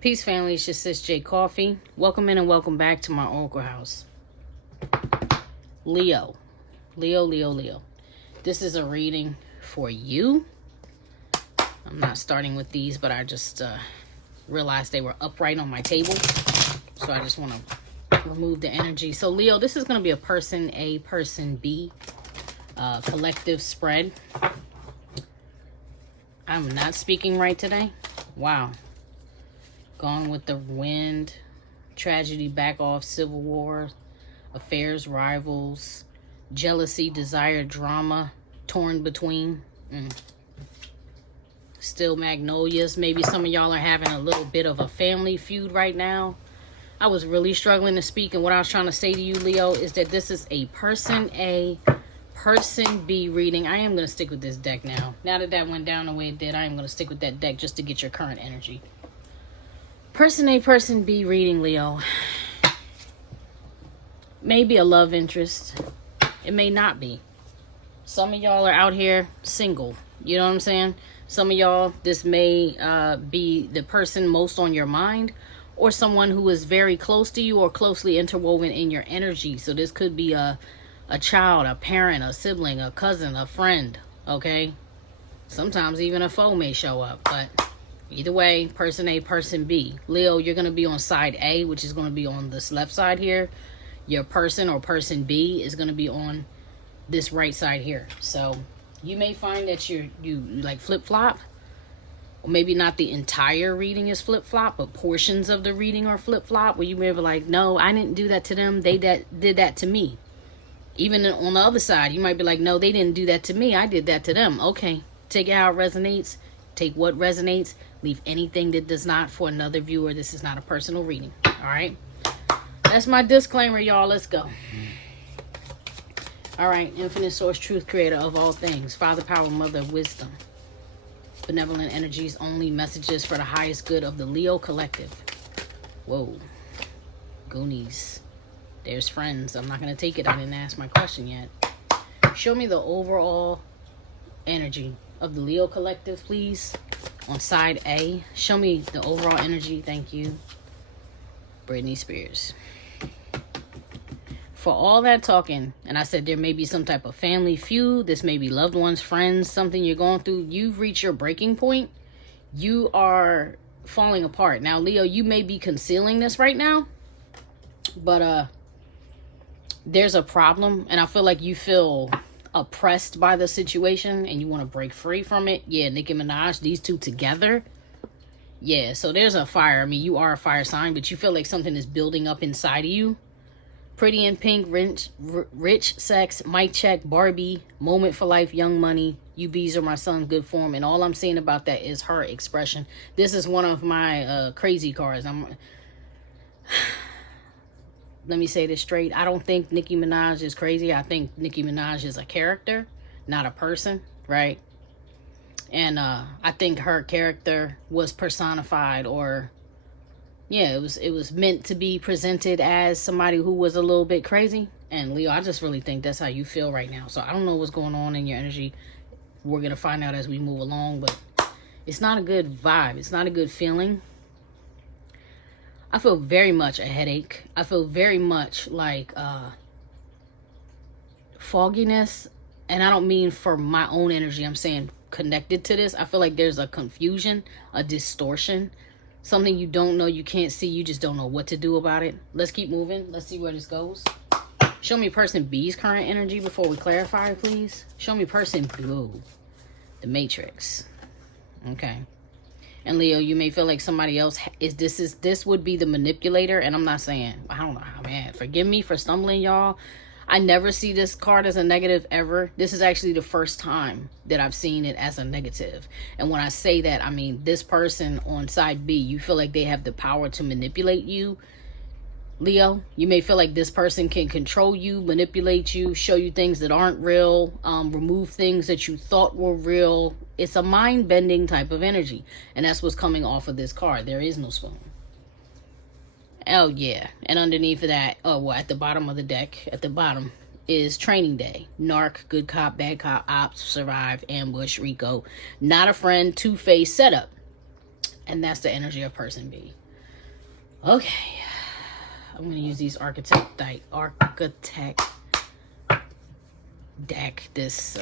Peace, family. It's just sis j.coffee. Welcome in and welcome back to my Oracle house. Leo. Leo. This is a reading for you. I'm not starting with these, but I just realized they were upright on my table. So I just want to remove the energy. So Leo, this is going to be a person A, person B, collective spread. I'm not speaking right today. Wow. Gone with the wind, tragedy, back off, civil war, affairs, rivals, jealousy, desire, drama, torn between. Still magnolias. Maybe some of y'all are having a little bit of a family feud right now. I was really struggling to speak, and what I was trying to say to you, Leo, is that this is a person A, person B reading. I am going to stick with this deck now. Now that that went down the way it did, I am going to stick with that deck just to get your current energy. Person A, person B reading, Leo. Maybe a love interest. It may not be. Some of y'all are out here single. You know what I'm saying? Some of y'all, this may be the person most on your mind, or someone who is very close to you or closely interwoven in your energy. So this could be a child, a parent, a sibling, a cousin, a friend, okay? Sometimes even a foe may show up, but either way, person A, person B. Leo, you're going to be on side A, which is going to be on this left side here. Your person or person B is going to be on this right side here. So you may find that you like flip-flop. Or maybe not the entire reading is flip-flop, but portions of the reading are flip-flop. Where you may be like, no, I didn't do that to them. They did that to me. Even on the other side, you might be like, no, they didn't do that to me. I did that to them. Okay, take it how it resonates. Take what resonates. Leave anything that does not for another viewer. This is not a personal reading. All right. That's my disclaimer, y'all. Let's go. All right. Infinite source, truth, creator of all things. Father, power, mother, wisdom. Benevolent energies, only messages for the highest good of the Leo collective. Whoa. Goonies. There's friends. I'm not going to take it. I didn't ask my question yet. Show me the overall energy of the Leo collective, please. On side A, show me the overall energy. Thank you. Britney Spears. For all that talking, and I said there may be some type of family feud. This may be loved ones, friends, something you're going through. You've reached your breaking point. You are falling apart. Now, Leo, you may be concealing this right now, but there's a problem, and I feel like you feel oppressed by the situation and you want to break free from it. Yeah, Nicki Minaj, these two together. Yeah, so there's a fire. I mean, you are a fire sign, but you feel like something is building up inside of you. Pretty in Pink, rich sex, mic check, Barbie, moment for life, young money. You bees are my son's good form, and all I'm saying about that is her expression. This is one of my crazy cards. Let me say this straight. I don't think Nicki Minaj is crazy. I think Nicki Minaj is a character, not a person, right? And I think her character was personified, or yeah, it was meant to be presented as somebody who was a little bit crazy. And Leo, I just really think that's how you feel right now. So I don't know what's going on in your energy. We're going to find out as we move along, but it's not a good vibe. It's not a good feeling. I feel very much a headache. I feel very much like fogginess. And I don't mean for my own energy. I'm saying connected to this. I feel like there's a confusion, a distortion. Something you don't know, you can't see. You just don't know what to do about it. Let's keep moving. Let's see where this goes. Show me person B's current energy before we clarify, please. Show me person B. Ooh, the Matrix. Okay. And Leo, you may feel like somebody else this would be the manipulator. And I'm not saying, I don't know how, man. Forgive me for stumbling, y'all. I never see this card as a negative ever. This is actually the first time that I've seen it as a negative. And when I say that, I mean this person on side B, you feel like they have the power to manipulate you. Leo, you may feel like this person can control you, manipulate you, show you things that aren't real, remove things that you thought were real. It's a mind-bending type of energy. And that's what's coming off of this card. There is no spoon. Oh, yeah. And underneath of that, at the bottom of the deck, at the bottom, is Training Day. Narc, good cop, bad cop, ops, survive, ambush, Rico. Not a friend, two-faced setup. And that's the energy of person B. Okay. I'm going to use these architect deck. This,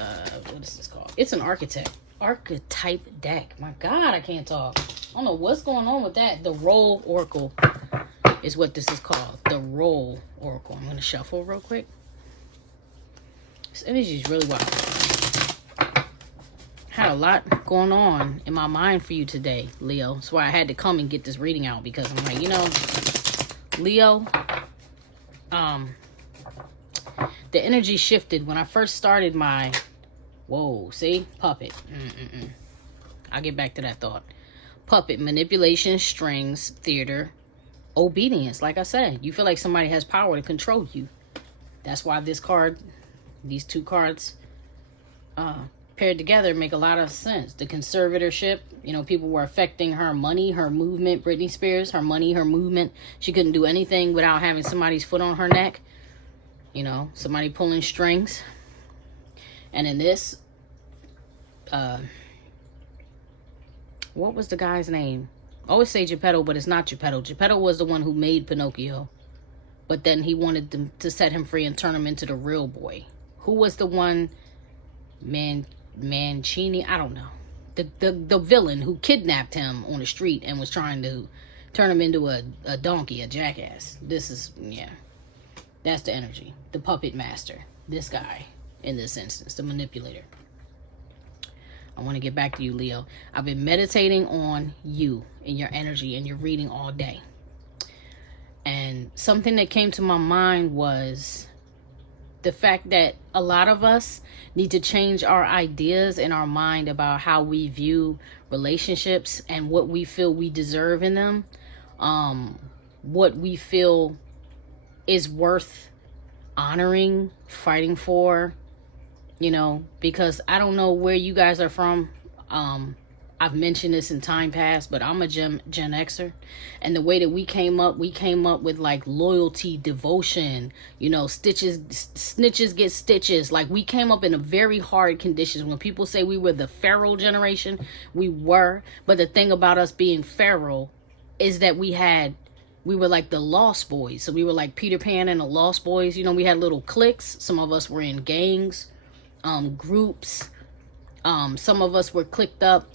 what is this called? It's an archetype deck. My God, I can't talk. I don't know what's going on with that. The Roll Oracle is what this is called. The Roll Oracle. I'm going to shuffle real quick. This energy is really wild. Had a lot going on in my mind for you today, Leo. That's why I had to come and get this reading out, because I'm like, you know, Leo, the energy shifted when I first started my, whoa, see, puppet. I'll get back to that thought. Puppet, manipulation, strings, theater, obedience. Like I said, you feel like somebody has power to control you. That's why this card, these two cards, paired together make a lot of sense. The conservatorship, you know, people were affecting her money, her movement. Britney Spears, her money, her movement. She couldn't do anything without having somebody's foot on her neck. You know, somebody pulling strings. And in this, what was the guy's name? I always say Geppetto, but it's not Geppetto. Geppetto was the one who made Pinocchio. But then he wanted them to set him free and turn him into the real boy. Who was the one? Mancini? I don't know. The villain who kidnapped him on the street and was trying to turn him into a donkey, a jackass. This is, yeah. That's the energy. The puppet master. This guy, in this instance, the manipulator. I want to get back to you, Leo. I've been meditating on you and your energy and your reading all day. And something that came to my mind was the fact that a lot of us need to change our ideas in our mind about how we view relationships and what we feel we deserve in them. What we feel is worth honoring, fighting for, you know, because I don't know where you guys are from. I've mentioned this in time past, but I'm a Gen Xer, and the way that we came up with like loyalty, devotion, you know, snitches get stitches. Like, we came up in a very hard conditions. When people say we were the Pharaoh generation, we were. But the thing about us being Pharaoh is that we were like the Lost Boys. So we were like Peter Pan and the Lost Boys. You know, we had little cliques. Some of us were in gangs, groups. Some of us were clicked up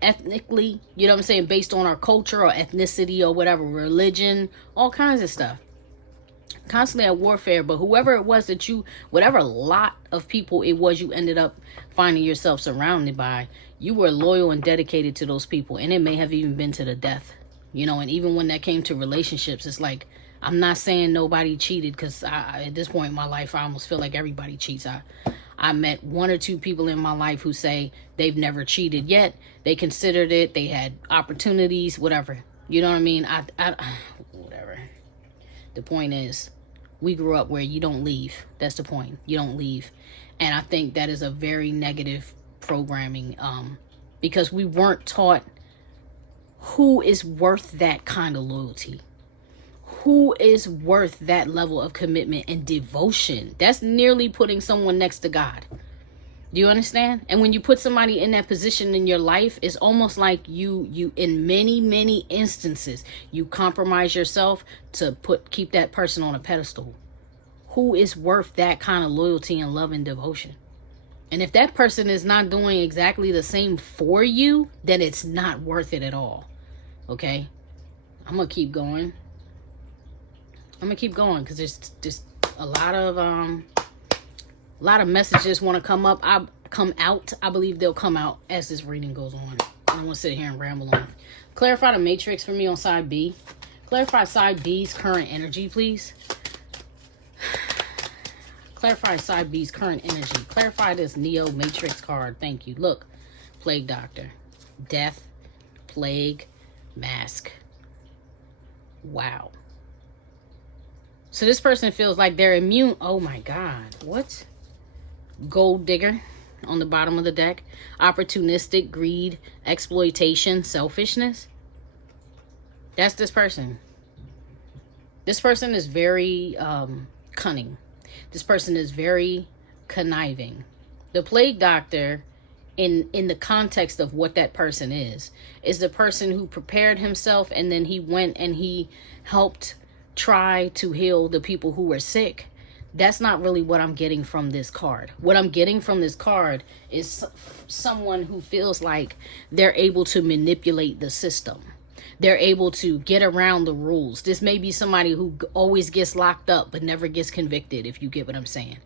ethnically, you know what I'm saying, based on our culture or ethnicity or whatever, religion, all kinds of stuff. Constantly at warfare. But whoever it was that whatever lot of people it was you ended up finding yourself surrounded by, you were loyal and dedicated to those people. And it may have even been to the death. You know, and even when that came to relationships, it's like, I'm not saying nobody cheated, because at this point in my life, I almost feel like everybody cheats. I met one or two people in my life who say they've never cheated yet. They considered it. They had opportunities, whatever. You know what I mean? Whatever. The point is, we grew up where you don't leave. That's the point. You don't leave. And I think that is a very negative programming, because we weren't taught who is worth that kind of loyalty. Who is worth that level of commitment and devotion? That's nearly putting someone next to God. Do you understand? And when you put somebody in that position in your life, it's almost like you in many instances, you compromise yourself to keep that person on a pedestal. Who is worth that kind of loyalty and love and devotion? And if that person is not doing exactly the same for you, then it's not worth it at all. Okay? I'm going to keep going. Because there's just a lot of messages want to come out. I believe they'll come out as this reading goes on. I don't want to sit here and ramble on. Clarify the matrix for me on side B. Clarify side B's current energy, please. Clarify side B's current energy. Clarify this Neo Matrix card. Thank you. Look, Plague Doctor, Death, Plague, Mask. Wow. So this person feels like they're immune. Oh my God. What? Gold digger on the bottom of the deck. Opportunistic, greed, exploitation, selfishness. That's this person. This person is very cunning. This person is very conniving. The Plague Doctor in the context of what that person is the person who prepared himself and then he went and he helped try to heal the people who were sick. That's not really what I'm getting from this card. What I'm getting from this card is someone who feels like they're able to manipulate the system. They're able to get around the rules. This may be somebody who always gets locked up but never gets convicted, if you get what I'm saying.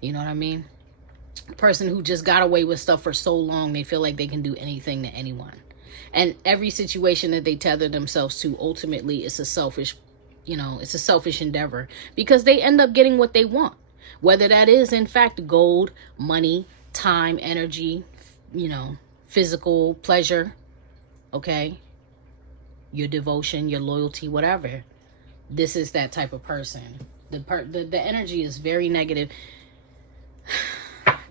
You know what I mean? A person who just got away with stuff for so long, they feel like they can do anything to anyone. And every situation that they tether themselves to, ultimately, it's a selfish, it's a selfish endeavor, because they end up getting what they want. Whether that is, in fact, gold, money, time, energy, physical pleasure, okay? Your devotion, your loyalty, whatever. This is that type of person. The energy is very negative.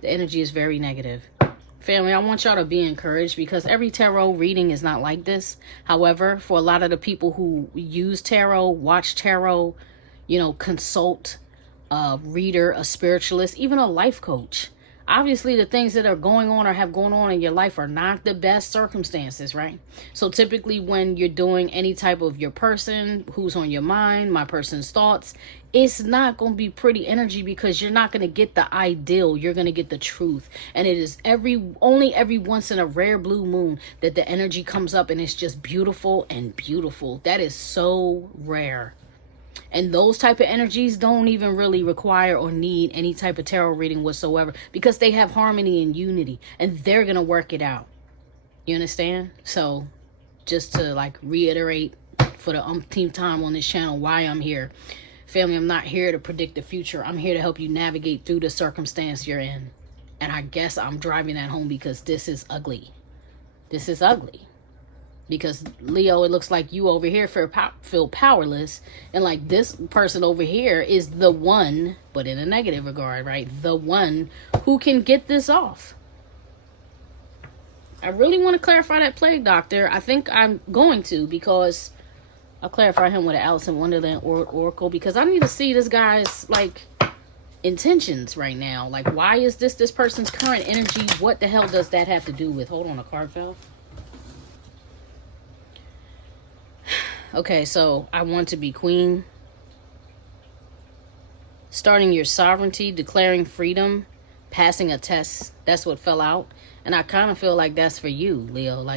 The energy is very negative. Family, I want y'all to be encouraged, because every tarot reading is not like this. However, for a lot of the people who use tarot, watch tarot, consult a reader, a spiritualist, even a life coach, obviously the things that are going on or have gone on in your life are not the best circumstances, right? So typically when you're doing any type of your person, who's on your mind, my person's thoughts, it's not going to be pretty energy, because you're not going to get the ideal. You're going to get the truth. And it is only every once in a rare blue moon that the energy comes up and it's just beautiful and beautiful. That is so rare. And those type of energies don't even really require or need any type of tarot reading whatsoever, because they have harmony and unity, and they're going to work it out. You understand? So just to reiterate for the umpteenth time on this channel why I'm here. Family, I'm not here to predict the future. I'm here to help you navigate through the circumstance you're in. And I guess I'm driving that home, because this is ugly. This is ugly. Because Leo, it looks like you over here feel powerless, and this person over here is the one, but in a negative regard, right? The one who can get this off. I really want to clarify that plague doctor. I think I'm going to, because I'll clarify him with an Alice in Wonderland Oracle, because I need to see this guy's intentions right now. Why is this person's current energy? What the hell does that have to do with? Hold on, a card fell. Okay, so I want to be queen. Starting your sovereignty, declaring freedom, passing a test. That's what fell out. And I kind of feel like that's for you, Leo.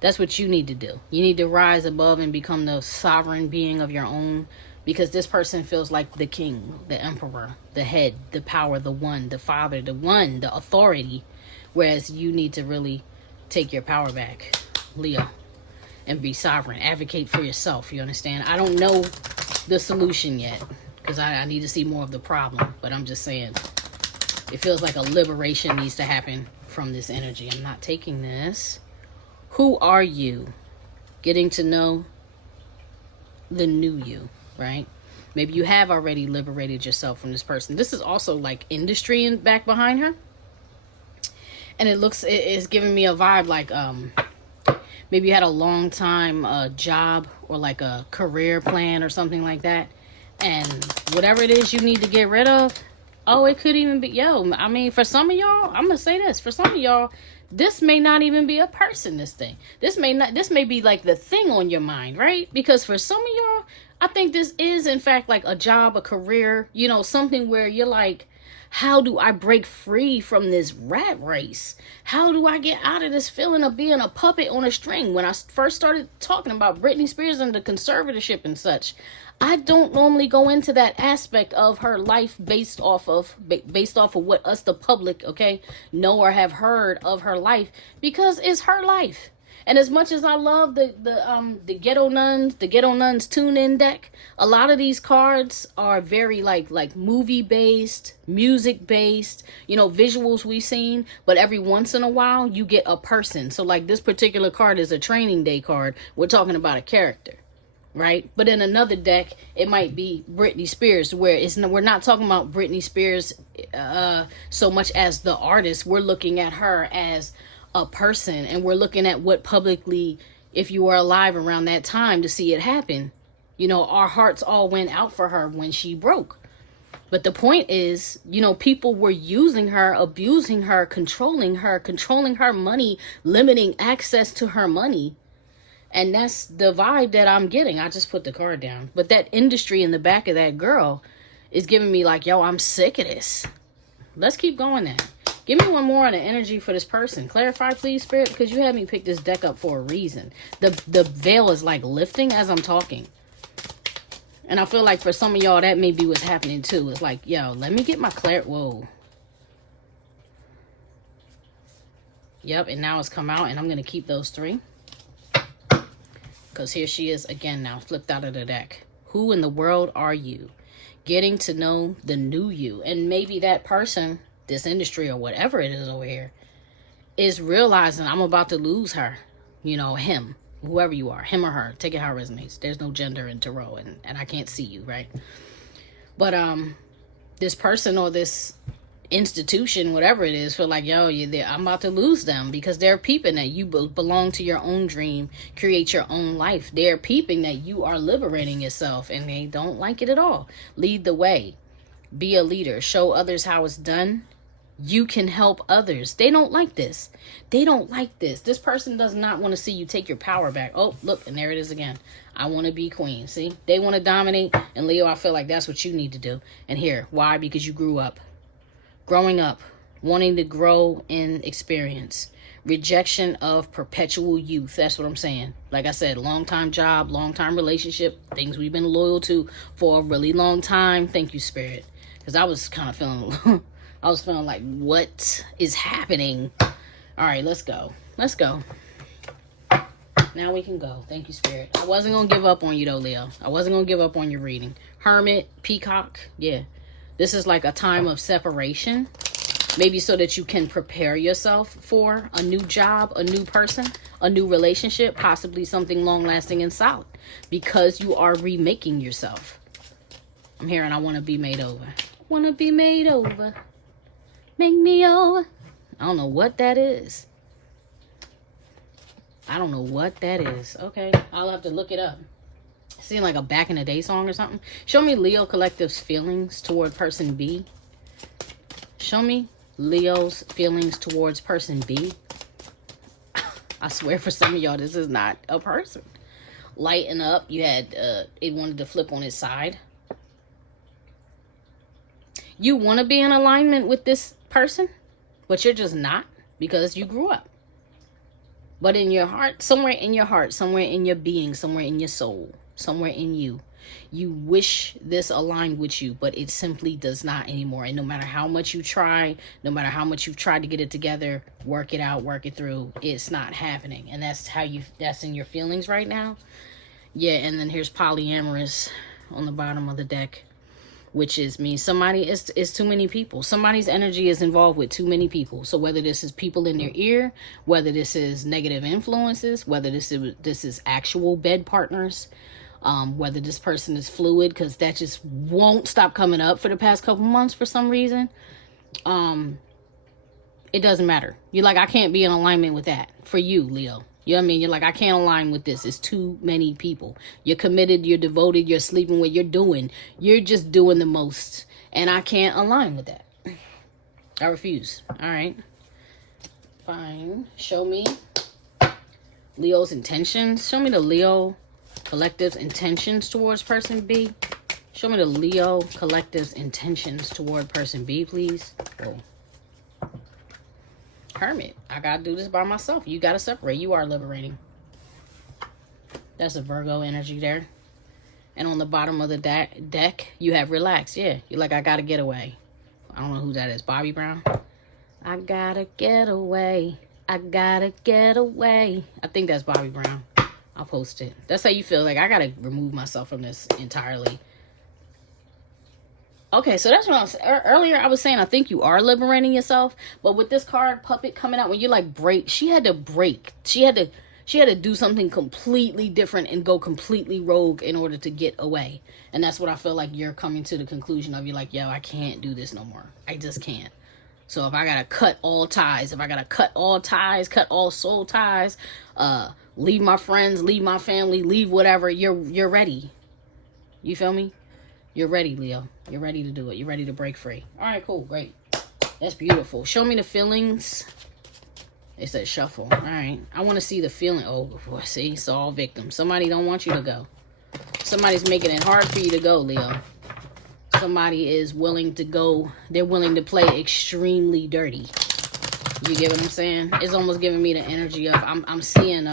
That's what you need to do. You need to rise above and become the sovereign being of your own, because this person feels like the king, the emperor, the head, the power, the one, the father, the one, the authority. Whereas you need to really take your power back, Leo. And be sovereign. Advocate for yourself. You understand? I don't know the solution yet, because I need to see more of the problem. But I'm just saying, it feels like a liberation needs to happen from this energy. I'm not taking this. Who are you? Getting to know the new you, right? Maybe you have already liberated yourself from this person. This is also industry in back behind her. And it's giving me a vibe maybe you had a long time job or a career plan or something like that. And whatever it is you need to get rid of, it could even be, for some of y'all, I'm going to say this. For some of y'all, this may not even be a person, this thing. This may be the thing on your mind, right? Because for some of y'all, I think this is, in fact, a job, a career, something where you're how do I break free from this rat race? How do I get out of this feeling of being a puppet on a string? When I first started talking about Britney Spears and the conservatorship and such, I don't normally go into that aspect of her life based off of what us, the public, know or have heard of her life, because it's her life. And as much as I love the Ghetto Nuns tune-in deck, a lot of these cards are very movie based, music based, visuals we've seen. But every once in a while, you get a person. So this particular card is a training day card. We're talking about a character, right? But in another deck, it might be Britney Spears, where we're not talking about Britney Spears so much as the artist. We're looking at her as a person, and we're looking at what publicly, if you were alive around that time to see it happen, our hearts all went out for her when she broke. But the point is, you know, people were using her, abusing her, controlling her money, limiting access to her money. And that's the vibe that I'm getting. I just put the card down. But that industry in the back of that girl is giving me like, yo, I'm sick of this. Let's keep going then. Give me one more on the energy for this person. Clarify, please, Spirit, because you had me pick this deck up for a reason. The veil is like lifting as I'm talking. And I feel like for some of y'all, that may be what's happening too. It's like, yo, let me get my whoa. Yep, and now it's come out, and I'm going to keep those 3. Because here she is again now, flipped out of the deck. Who in the world are you? Getting to know the new you. And maybe that person, this industry or whatever it is over here, is realizing I'm about to lose her. You know, him. Whoever you are, him or her, take it how it resonates. There's no gender in tarot, and I can't see you, right? But this person or this institution, whatever it is, feel like, yo, I'm about to lose them because they're peeping that you belong to your own dream, create your own life. They're peeping that you are liberating yourself, and they don't like it at all. Lead the way. Be a leader. Show others how it's done. You can help others. They don't like this. They don't like this. This person does not want to see you take your power back. Oh, look, and there it is again. I want to be queen. See, they want to dominate. And Leo, I feel like that's what you need to do. And here, why? Because you grew up. Growing up, wanting to grow in experience. Rejection of perpetual youth. That's what I'm saying. Like I said, long-time job, long-time relationship, things we've been loyal to for a really long time. Thank you, Spirit. Because I was kind of feeling... I was feeling like, what is happening? All right, let's go. Let's go. Now we can go. Thank you, Spirit. I wasn't going to give up on you, though, Leo. I wasn't going to give up on your reading. Hermit, Peacock. Yeah. This is like a time of separation. Maybe so that you can prepare yourself for a new job, a new person, a new relationship, possibly something long-lasting and solid. Because you are remaking yourself. I'm hearing I want to be made over. Want to be made over. Make me over. I don't know what that is. I don't know what that is. Okay, I'll have to look it up. Seems like a back in the day song or something. Show me Leo Collective's feelings toward person B. Show me Leo's feelings towards person B. I swear for some of y'all, this is not a person. Lighten up. You had, it wanted to flip on its side. You want to be in alignment with this person, but you're just not because you grew up. But in your heart, somewhere in your being, somewhere in your soul, somewhere in you, you wish this aligned with you, but it simply does not anymore. And no matter how much you try, no matter how much you've tried to get it together, work it out, work it through, it's not happening. And that's in your feelings right now. Yeah, and then here's polyamorous on the bottom of the deck. Which is means somebody is too many people. Somebody's energy is involved with too many people. So whether this is people in their ear, whether this is negative influences, whether this is actual bed partners, whether this person is fluid, because that just won't stop coming up for the past couple months for some reason. It doesn't matter. You're like, I can't be in alignment with that for you, Leo. You know what I mean? You're like, I can't align with this. It's too many people. You're committed, you're devoted, you're sleeping with, you're just doing the most. And I can't align with that. I refuse. All right. Fine. Show me Leo's intentions. Show me the Leo Collective's intentions towards person B. Show me the Leo Collective's intentions toward person B, please. Whoa. Hermit, I gotta do this by myself. You gotta separate. You are liberating. That's a Virgo energy there. And on the bottom of the deck, you have relax. Yeah, you're like, I gotta get away. I don't know who that is. Bobby Brown. I gotta get away. I gotta get away. I think that's Bobby Brown. I'll post it. That's how you feel. Like, I gotta remove myself from this entirely. Okay, so that's what I was earlier. I was saying I think you are liberating yourself, but with this card puppet coming out, when you like break, she had to break. She had to do something completely different and go completely rogue in order to get away. And that's what I feel like you're coming to the conclusion of. You're like, yo, I can't do this no more. I just can't. So if I gotta cut all ties, cut all soul ties, leave my friends, leave my family, leave whatever, you're ready. You feel me? You're ready, Leo. You're ready to do it. You're ready to break free. All right, cool. Great. That's beautiful. Show me the feelings. It said shuffle. All right. I want to see the feeling. Oh, see, it's all victim. Somebody don't want you to go. Somebody's making it hard for you to go, Leo. Somebody is willing to go. They're willing to play extremely dirty. You get what I'm saying? It's almost giving me the energy of I'm seeing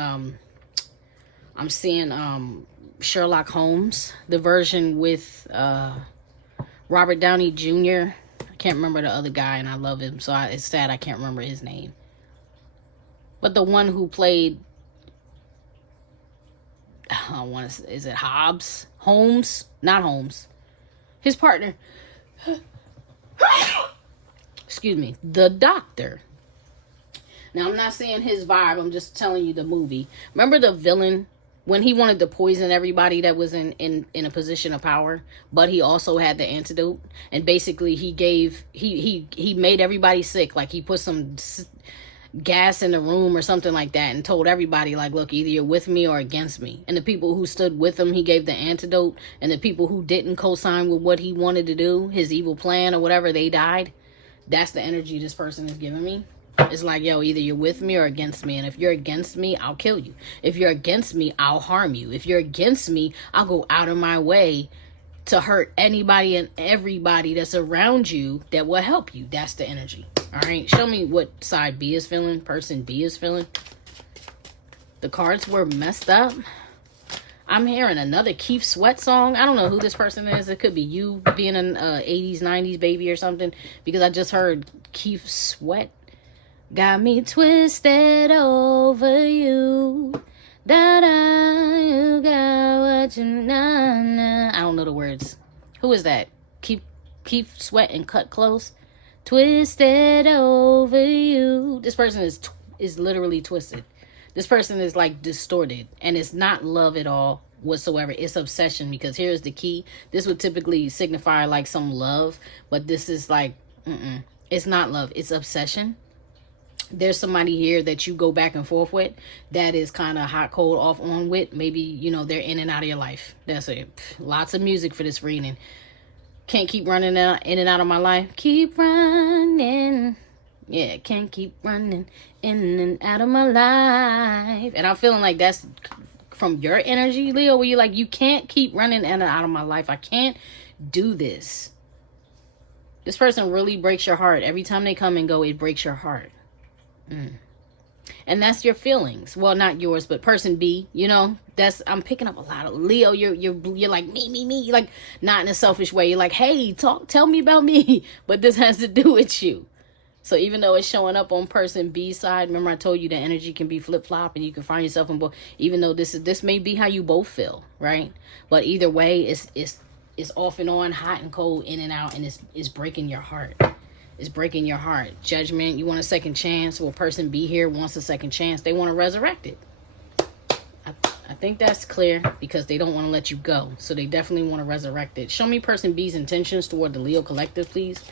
Sherlock Holmes, the version with Robert Downey Jr. I can't remember the other guy, and I love him, so it's sad I can't remember his name. But the one who played, is it Hobbs? Holmes? Not Holmes. His partner. Excuse me. The Doctor. Now, I'm not saying his vibe. I'm just telling you the movie. Remember the villain when he wanted to poison everybody that was in a position of power, but he also had the antidote, and basically he made everybody sick. Like he put some gas in the room or something like that and told everybody, like, look, either you're with me or against me. And the people who stood with him, he gave the antidote, and the people who didn't co-sign with what he wanted to do, his evil plan or whatever, they died. That's the energy this person is giving me. It's like, yo, either you're with me or against me. And if you're against me, I'll kill you. If you're against me, I'll harm you. If you're against me, I'll go out of my way to hurt anybody and everybody that's around you that will help you. That's the energy. All right. Show me what side B is feeling. Person B is feeling. The cards were messed up. I'm hearing another Keith Sweat song. I don't know who this person is. It could be you being an 80s, 90s baby or something, because I just heard Keith Sweat. Got me twisted over you. Da-da, you got what you na. I don't know the words. Who is that? Keep Sweat and Cut Close. Twisted over you. This person is literally twisted. This person is like distorted, and it's not love at all whatsoever. It's obsession, because here's the key. This would typically signify like some love, but this is like, it's not love. It's obsession. There's somebody here that you go back and forth with that is kind of hot, cold, off, on with. Maybe, you know, they're in and out of your life. That's it. Lots of music for this reading. Can't keep running out, in and out of my life. Keep running. Yeah, can't keep running in and out of my life. And I'm feeling like that's from your energy, Leo, where you're like, you can't keep running in and out of my life. I can't do this. This person really breaks your heart. Every time they come and go, it breaks your heart. And that's your feelings. Well, not yours, but person B, you know, I'm picking up a lot of Leo. You're like me, like not in a selfish way. You're like, hey, tell me about me. But this has to do with you. So even though it's showing up on person B side, remember I told you the energy can be flip-flop and you can find yourself in both, even though this may be how you both feel, right? But either way, it's off and on, hot and cold, in and out, and it's breaking your heart. It's breaking your heart. Judgment, you want a second chance. Well, person B here wants a second chance. They want to resurrect it. I think that's clear, because they don't want to let you go. So they definitely want to resurrect it. Show me person B's intentions toward the Leo Collective, please.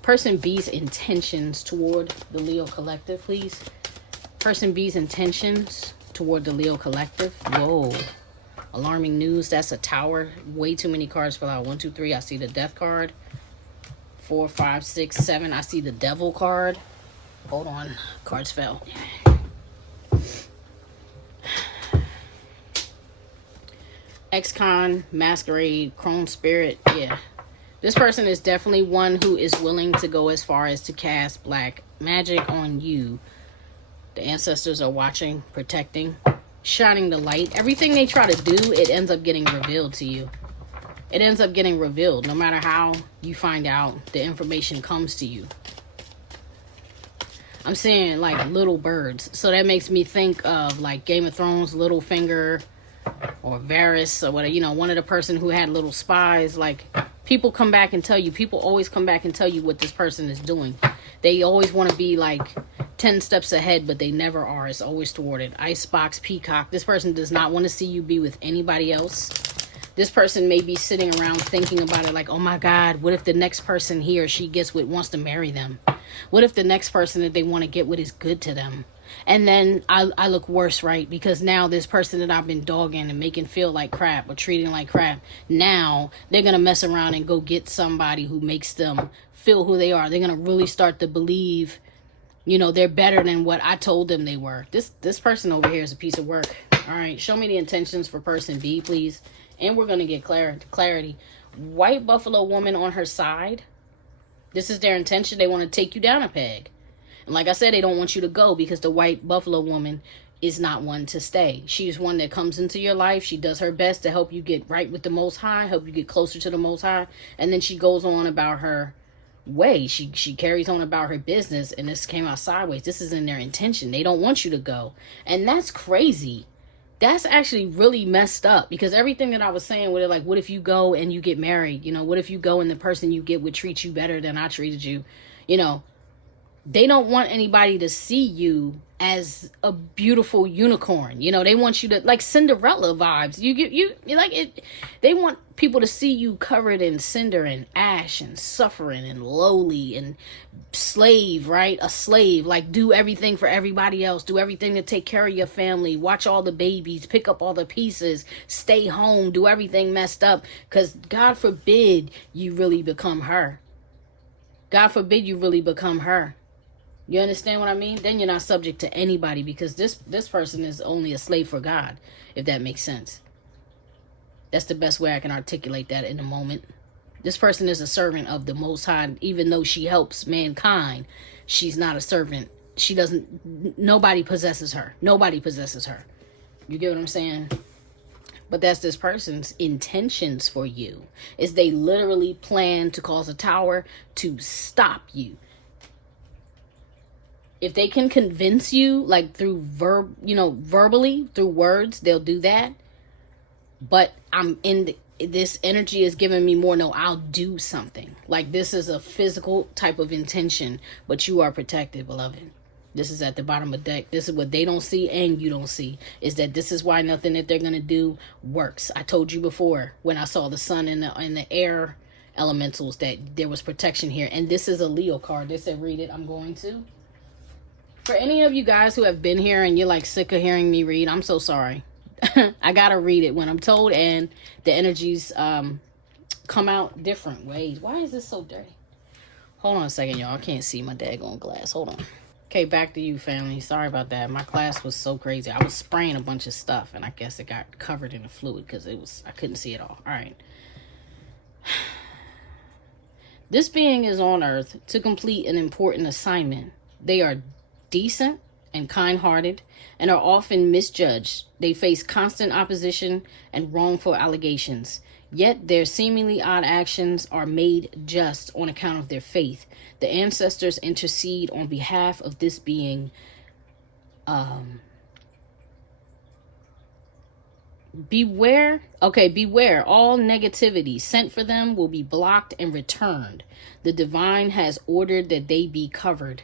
Person B's intentions toward the Leo Collective, please. Person B's intentions toward the Leo Collective. Whoa. Alarming news. That's a tower. Way too many cards fell out. 1, 2, 3. I see the death card. 4, 5, 6, 7. I see the devil card. Hold on. Cards fell. Ex-con, masquerade, crone spirit. Yeah. This person is definitely one who is willing to go as far as to cast black magic on you. The ancestors are watching, protecting, shining the light. Everything they try to do, it ends up getting revealed to you. It ends up getting revealed. No matter how you find out, the information comes to you. I'm seeing like little birds. So that makes me think of like Game of Thrones, Littlefinger, or Varys, or whatever. You know, one of the person who had little spies. Like, people come back and tell you. People always come back and tell you what this person is doing. They always want to be like 10 steps ahead, but they never are. It's always thwarted. Icebox, Peacock. This person does not want to see you be with anybody else. This person may be sitting around thinking about it like, oh my God, what if the next person he or she gets with wants to marry them? What if the next person that they want to get with is good to them? And then I look worse, right? Because now this person that I've been dogging and making feel like crap or treating like crap, now they're going to mess around and go get somebody who makes them feel who they are. They're going to really start to believe, you know, they're better than what I told them they were. This person over here is a piece of work. All right, show me the intentions for person B, please. And we're going to get clarity. White buffalo woman on her side. This is their intention. They want to take you down a peg. And like I said, they don't want you to go because the white buffalo woman is not one to stay. She's one that comes into your life. She does her best to help you get right with the Most High, help you get closer to the Most High. And then she goes on about her way. She carries on about her business, and this came out sideways. This is in their intention. They don't want you to go. And that's crazy. That's actually really messed up, because everything that I was saying with it, like, what if you go and you get married? You know, what if you go and the person you get would treat you better than I treated you? You know, they don't want anybody to see you as a beautiful unicorn. You know, they want you to, like, Cinderella vibes. You like it. They want people to see you covered in cinder and ash and suffering and lowly and slave, right? A slave, like, do everything for everybody else, do everything to take care of your family, watch all the babies, pick up all the pieces, stay home, do everything messed up, because God forbid you really become her. God forbid you really become her. You understand what I mean? Then you're not subject to anybody, because this person is only a slave for God, if that makes sense. That's the best way I can articulate that in a moment. This person is a servant of the Most High. Even though she helps mankind, she's not a servant. She doesn't, nobody possesses her. Nobody possesses her. You get what I'm saying? But that's this person's intentions for you. Is they literally plan to cause a tower to stop you. If they can convince you, like through verbally, through words, they'll do that. But this energy is giving me more, no, I'll do something. Like, this is a physical type of intention, but you are protected, beloved. This is at the bottom of the deck. This is what they don't see and you don't see, is that this is why nothing that they're going to do works. I told you before, when I saw the sun and the air elementals, that there was protection here. And this is a Leo card. They said, read it. I'm going to. For any of you guys who have been here and you're like sick of hearing me read, I'm so sorry. I gotta read it when I'm told, and the energies come out different ways. Why is this so dirty? Hold on a second, y'all. I can't see my daggone glass. Hold on. Okay, back to you, family. Sorry about that. My class was so crazy. I was spraying a bunch of stuff, and I guess it got covered in the fluid because I couldn't see it all. All right. This being is on Earth to complete an important assignment. They are decent and kind-hearted and are often misjudged. They face constant opposition and wrongful allegations. Yet their seemingly odd actions are made just on account of their faith. The ancestors intercede on behalf of this being. Beware. Okay, beware. All negativity sent for them will be blocked and returned. The divine has ordered that they be covered.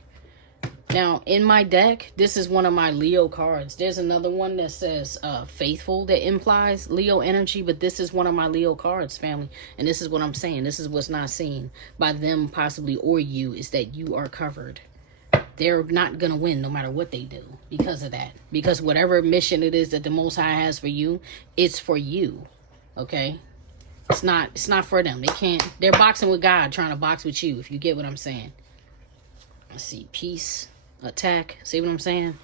Now, in my deck, this is one of my Leo cards. There's another one that says faithful, that implies Leo energy, but this is one of my Leo cards, family. And this is what I'm saying. This is what's not seen by them, possibly, or you, is that you are covered. They're not going to win no matter what they do because of that. Because whatever mission it is that the Most High has for you, it's for you. Okay? It's not for them. They're boxing with God, trying to box with you, if you get what I'm saying. Let's see, peace. Attack. See what I'm saying?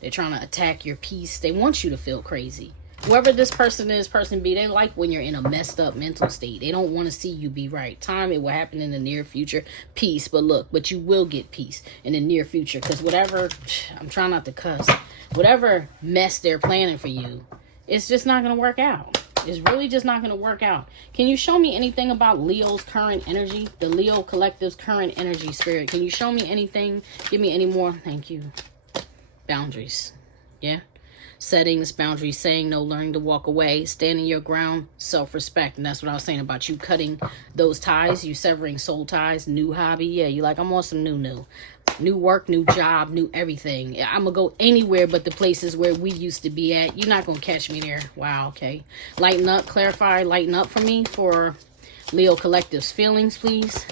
They're trying to attack your peace. They want you to feel crazy. Whoever this person is, person B, they like when you're in a messed up mental state. They don't want to see you be right. Time, it will happen in the near future. Peace. But you will get peace in the near future. Because whatever, I'm trying not to cuss. Whatever mess they're planning for you, it's just not going to work out. It's really just not going to work out. Can you show me anything about Leo's current energy? The Leo collective's current energy, spirit. Can you show me anything? Give me any more. Thank you. Boundaries. Yeah. Settings, boundaries, saying no, learning to walk away, standing your ground, self-respect. And that's what I was saying about you cutting those ties, you severing soul ties, new hobby. Yeah, you like, I'm on some new work, new job, new everything. I'm going to go anywhere but the places where we used to be at. You're not going to catch me there. Wow, okay. Lighten up, clarify, lighten up for me for Leo Collective's feelings, please.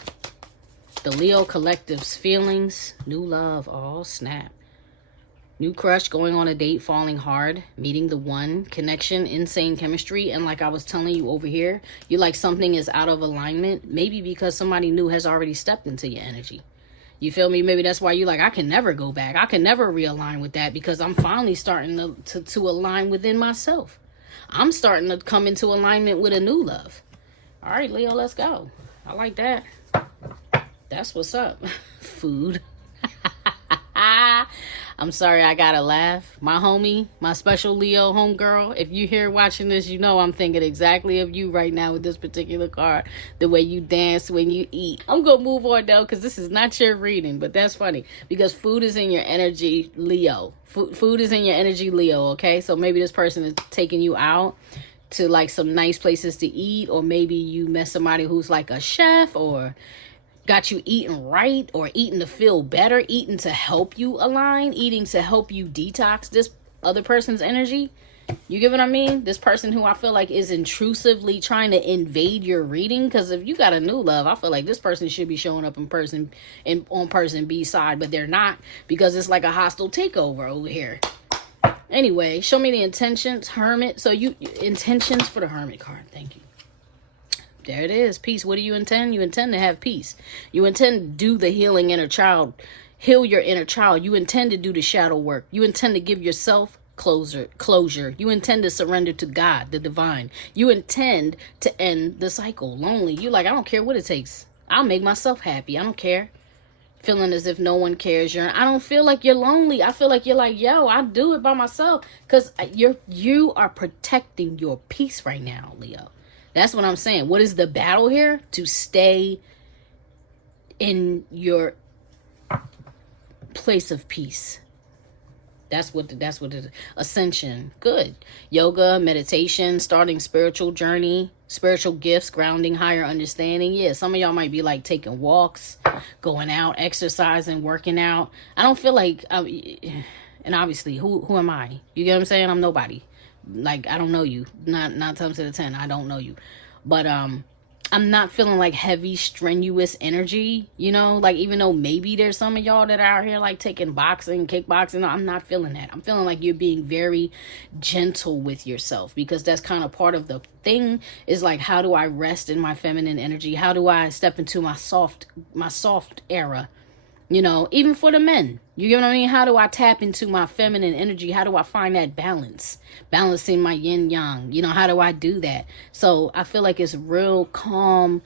The Leo Collective's feelings, new love, oh snap. New crush, going on a date, falling hard, meeting the one, connection, insane chemistry. And like I was telling you over here, you like something is out of alignment, maybe because somebody new has already stepped into your energy. You feel me? Maybe that's why you like, I can never go back. I can never realign with that because I'm finally starting to align within myself. I'm starting to come into alignment with a new love. All right, Leo, let's go. I like that. That's what's up. Food. I'm sorry, I gotta laugh. My homie, my special Leo homegirl, if you're here watching this, you know I'm thinking exactly of you right now with this particular card. The way you dance when you eat. I'm gonna move on though, because this is not your reading, but that's funny. Because food is in your energy, Leo. Food is in your energy, Leo, okay? So maybe this person is taking you out to like some nice places to eat, or maybe you met somebody who's like a chef, or got you eating right, or eating to feel better, eating to help you align, eating to help you detox this other person's energy. You get what I mean? This person who I feel like is intrusively trying to invade your reading. Because if you got a new love, I feel like this person should be showing up in person, on person B side, but they're not, because it's like a hostile takeover over here. Anyway, show me the intentions, Hermit. So intentions for the Hermit card. Thank you. There it is. Peace. What do you intend? You intend to have peace. You intend to do the healing inner child. Heal your inner child. You intend to do the shadow work. You intend to give yourself closure. You intend to surrender to God, the divine. You intend to end the cycle. Lonely. You like, I don't care what it takes. I'll make myself happy. I don't care. Feeling as if no one cares. I don't feel like you're lonely. I feel like you're like, yo, I do it by myself. Because you are protecting your peace right now, Leo. That's what I'm saying. What is the battle here? To stay in your place of peace. That's what it is. Ascension. Good. Yoga, meditation, starting spiritual journey, spiritual gifts, grounding, higher understanding. Yeah, some of y'all might be like taking walks, going out, exercising, working out. I don't feel like, and obviously, who am I? You get what I'm saying? I'm nobody. Like, I don't know you. Not times to the 10. I don't know you. But I'm not feeling like heavy, strenuous energy, like, even though maybe there's some of y'all that are out here like taking boxing, kickboxing. I'm not feeling that. I'm feeling like you're being very gentle with yourself, because that's kind of part of the thing, is like, how do I rest in my feminine energy? How do I step into my soft era? Even for the men, you get what I mean? How do I tap into my feminine energy? How do I find that balance? Balancing my yin yang. How do I do that? So I feel like it's real calm,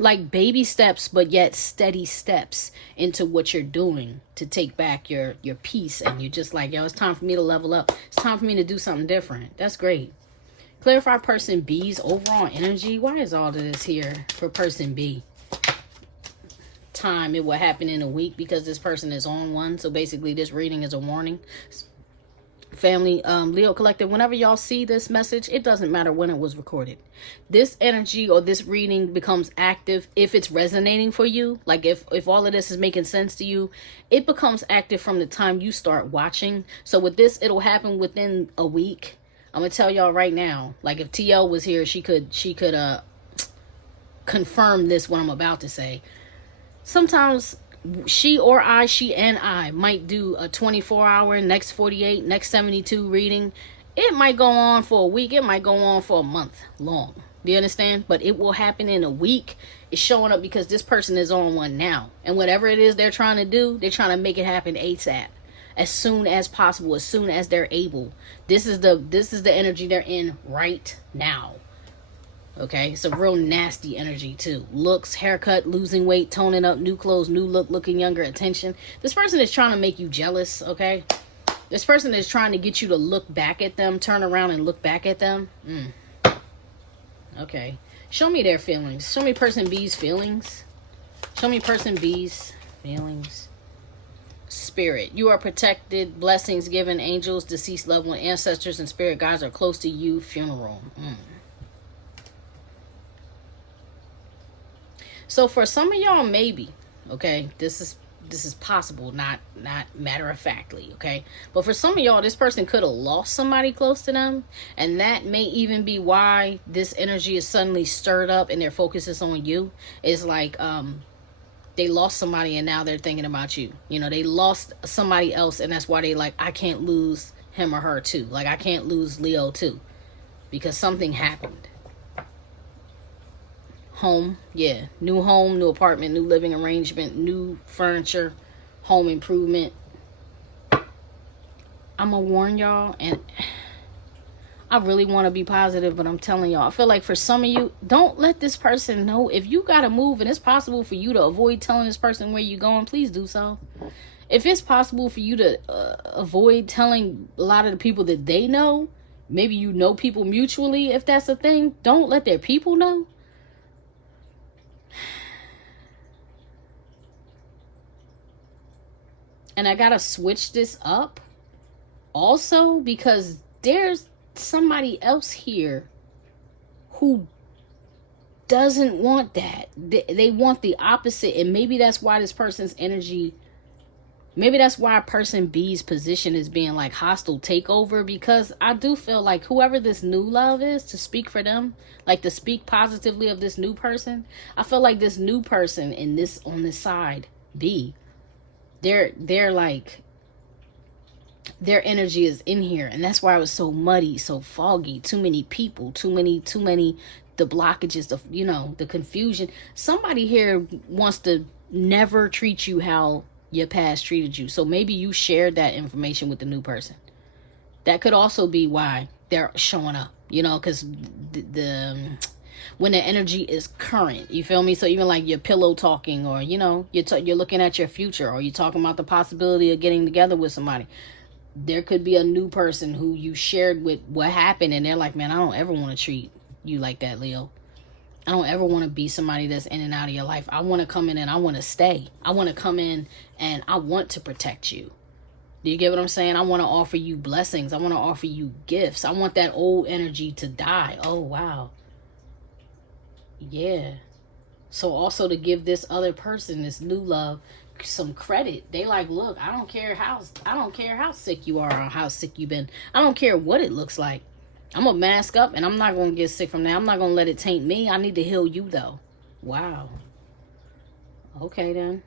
like baby steps, but yet steady steps into what you're doing to take back your peace. And you're just like, yo, it's time for me to level up. It's time for me to do something different. That's great. Clarify person B's overall energy. Why is all of this here for person B? Time, it will happen in a week, because this person is on one. So basically this reading is a warning. Family, Leo Collective, whenever y'all see this message, it doesn't matter when it was recorded. This energy or this reading becomes active if it's resonating for you. Like if all of this is making sense to you, it becomes active from the time you start watching. So with this, it'll happen within a week. I'm gonna tell y'all right now, like if TL was here, she could confirm this, what I'm about to say. Sometimes she and I might do a 24-hour, next 48, next 72 reading. It might go on for a week. It might go on for a month long. Do you understand? But it will happen in a week. It's showing up because this person is on one now. And whatever it is they're trying to do, they're trying to make it happen ASAP. As soon as possible, as soon as they're able. This is the energy they're in right now. Okay, it's a real nasty energy too. Looks, haircut, losing weight, toning up, new clothes, new look, looking younger, attention. This person is trying to make you jealous, okay? This person is trying to get you to look back at them, turn around and look back at them. Okay, show me their feelings. Show me person B's feelings. Show me person B's feelings. Spirit, you are protected, blessings given, angels, deceased loved one, ancestors, and spirit guides are close to you, funeral. So for some of y'all, maybe, okay, this is possible, not matter of factly, okay? But for some of y'all, this person could have lost somebody close to them, and that may even be why this energy is suddenly stirred up and their focus is on you. It's like, They lost somebody and now they're thinking about you. You know, they lost somebody else and that's why they like, I can't lose him or her too. Like, I can't lose Leo too. Because something happened. Home, yeah. New home, new apartment, new living arrangement, new furniture, home improvement. I'm gonna warn y'all, and I really want to be positive, but I'm telling y'all, I feel like for some of you, don't let this person know. If you gotta move and it's possible for you to avoid telling this person where you're going, please do so. If it's possible for you to avoid telling a lot of the people that they know, maybe you know people mutually, if that's a thing, don't let their people know. And I gotta switch this up also because there's somebody else here who doesn't want that. They want the opposite, and maybe that's why this person's energy, maybe that's why person B's position is being like hostile takeover, because I do feel like whoever this new love is, to speak for them, like to speak positively of this new person, I feel like this new person in this, on this side B, they're like, their energy is in here, and that's why it was so muddy, so foggy, too many people, too many the blockages, the, you know, the confusion. Somebody here wants to never treat you how your past treated you, so maybe you shared that information with the new person. That could also be why they're showing up, you know, because the when the energy is current, you feel me? So even like you're pillow talking, or you know, you're looking at your future, or you're talking about the possibility of getting together with somebody. There could be a new person who you shared with what happened, and they're like, man, I don't ever want to treat you like that, Leo. I don't ever want to be somebody that's in and out of your life. I want to come in and I want to stay. I want to come in and I want to protect you. Do you get what I'm saying? I want to offer you blessings. I want to offer you gifts. I want that old energy to die. Oh, wow. Yeah. So also to give this other person, this new love, some credit. They like, look, I don't care how sick you are or how sick you've been. I don't care what it looks like. I'm gonna mask up and I'm not gonna get sick from that. I'm not gonna let it taint me. I need to heal you though. Wow. Okay then.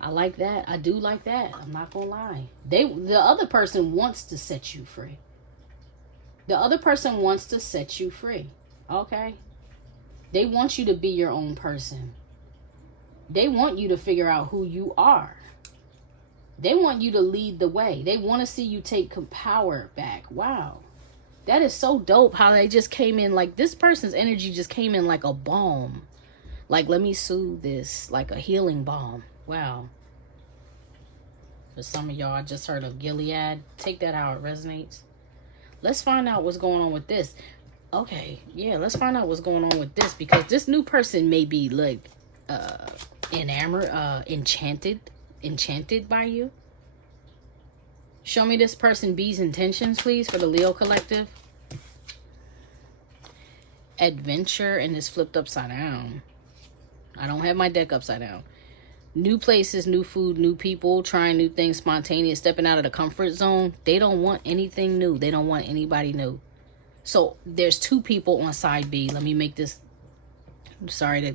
I like that. I do like that. I'm not gonna lie. The other person wants to set you free. The other person wants to set you free. Okay. They want you to be your own person. They want you to figure out who you are. They want you to lead the way. They want to see you take power back. Wow. That is so dope how they just came in, like this person's energy just came in like a balm. Like, let me soothe this, like a healing balm. Wow. For some of y'all, I just heard of Gilead. Take that how it resonates. Let's find out what's going on with this. Okay, yeah, let's find out what's going on with this, because this new person may be like enamored, enchanted by you. Show me this person B's intentions, please, for the Leo collective. Adventure, and it's flipped upside down. I don't have my deck upside down. New places, new food, new people, trying new things, spontaneous, stepping out of the comfort zone. They don't want anything new. They don't want anybody new. So there's two people on side B. Let me make this, I'm sorry to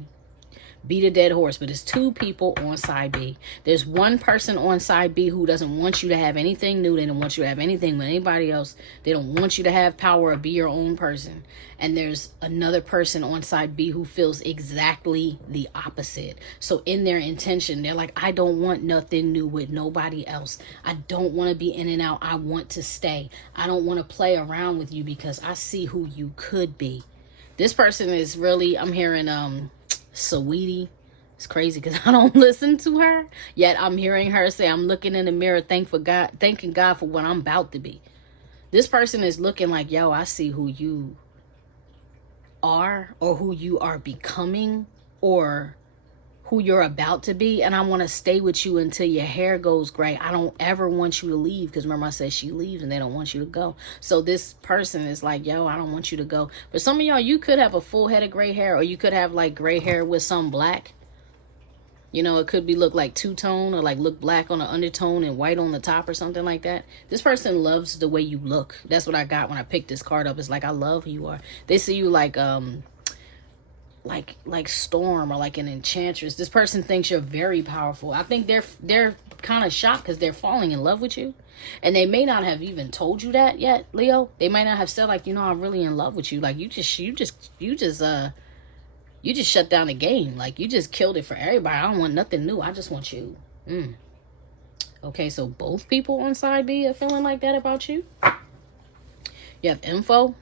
beat a dead horse, but it's two people on side B. There's one person on side B who doesn't want you to have anything new. They don't want you to have anything with anybody else. They don't want you to have power or be your own person. And there's another person on side B who feels exactly the opposite. So in their intention, they're like, I don't want nothing new with nobody else. I don't want to be in and out. I want to stay. I don't want to play around with you because I see who you could be. This person is really, I'm hearing Sweetie. It's crazy because I don't listen to her, yet I'm hearing her say, I'm looking in the mirror, thanking God for what I'm about to be. This person is looking like, yo, I see who you are, or who you are becoming, or who you're about to be, and I want to stay with you until your hair goes gray. I don't ever want you to leave, because remember I said she leaves and they don't want you to go. So this person is like, yo, I don't want you to go. For some of y'all, you could have a full head of gray hair, or you could have like gray hair with some black. You know, it could be look like two-tone, or like look black on the undertone and white on the top or something like that. This person loves the way you look. That's what I got when I picked this card up. It's like, I love who you are. They see you like like Storm or like an enchantress. This person thinks you're very powerful. I think they're kind of shocked because they're falling in love with you, and they may not have even told you that yet, Leo. They might not have said like, you know, I'm really in love with you. Like you just shut down the game. Like you just killed it for everybody. I don't want nothing new. I just want you. Okay, so both people on side B are feeling like that about you. You have info.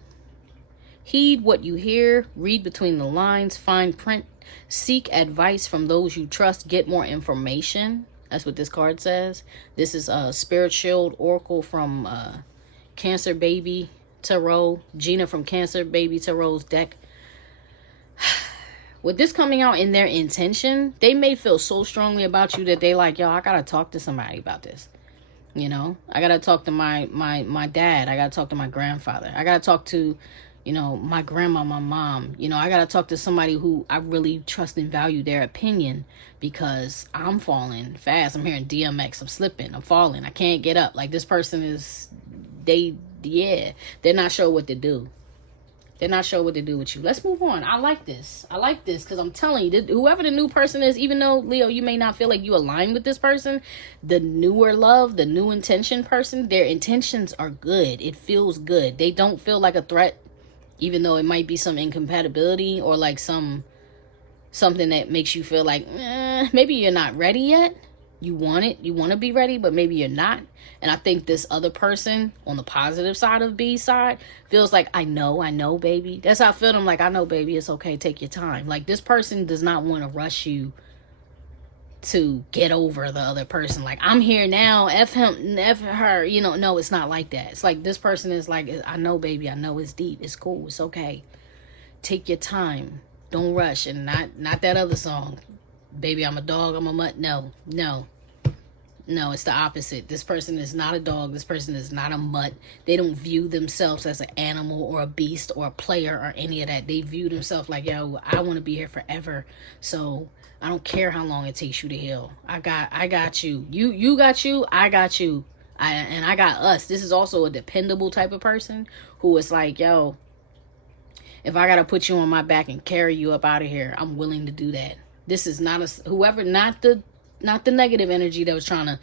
Heed what you hear, read between the lines, find print, seek advice from those you trust, get more information. That's what this card says. This is a Spirit Shield Oracle from Cancer Baby Tarot. Gina from Cancer Baby Tarot's deck. With this coming out in their intention, they may feel so strongly about you that they like, yo, I gotta talk to somebody about this. You know, I gotta talk to my dad. I gotta talk to my grandfather. I gotta talk to, you know, my grandma, my mom. You know, I gotta talk to somebody who I really trust and value their opinion, because I'm falling fast. I'm hearing DMX. I'm slipping. I'm falling. I can't get up. Like this person is, they're not sure what to do. They're not sure what to do with you. Let's move on. I like this. I like this because I'm telling you, whoever the new person is, even though, Leo, you may not feel like you align with this person, the newer love, the new intention person, their intentions are good. It feels good. They don't feel like a threat, even though it might be some incompatibility or like something that makes you feel like, maybe you're not ready yet. You want it. You want to be ready, but maybe you're not. And I think this other person on the positive side of B's side feels like, I know, baby. That's how I feel. I'm like, I know, baby. It's okay. Take your time. Like this person does not want to rush you to get over the other person. Like, I'm here now. F him, F her. You know, no, it's not like that. It's like this person is like, I know, baby. I know it's deep. It's cool. It's okay. Take your time. Don't rush. And not that other song. Baby, I'm a dog. I'm a mutt. No, it's the opposite. This person is not a dog. This person is not a mutt. They don't view themselves as an animal or a beast or a player or any of that. They view themselves like, yo, I want to be here forever. So I don't care how long it takes you to heal. I got you. You got you. I got you. I got us. This is also a dependable type of person who is like, yo, if I got to put you on my back and carry you up out of here, I'm willing to do that. This is not not the negative energy that was trying to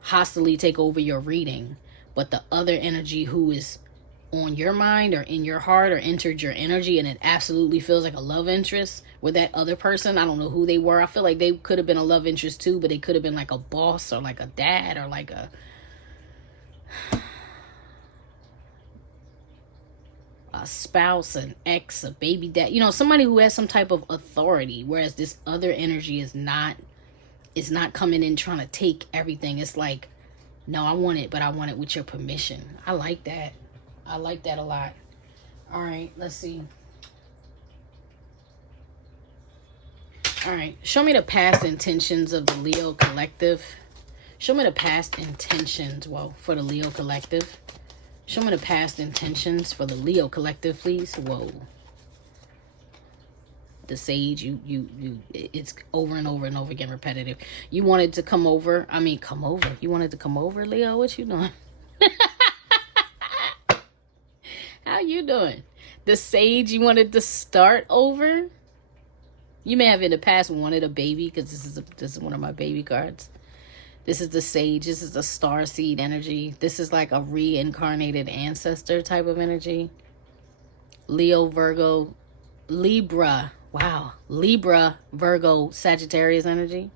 hostilely take over your reading, but the other energy who is on your mind or in your heart or entered your energy, and it absolutely feels like a love interest with that other person. I don't know who they were. I feel like they could have been a love interest too, but they could have been like a boss or like a dad or like a spouse, an ex, a baby dad, you know, somebody who has some type of authority, whereas this other energy is not coming in trying to take everything. It's like, no, I want it, but I want it with your permission. I like that. I like that a lot. All right, let's see. All right, show me the past intentions of the Leo collective. Show me the past intentions, for the Leo collective. Show me the past intentions for the Leo collective, please. Whoa. The Sage, it's over and over and over again repetitive. You wanted to come over. You wanted to come over, Leo? What you doing? How you doing? The Sage, you wanted to start over? You may have in the past wanted a baby, because this is one of my baby cards. This is the Sage. This is the star seed energy. This is like a reincarnated ancestor type of energy. Leo, Virgo, Libra. Wow. Libra, Virgo, Sagittarius energy.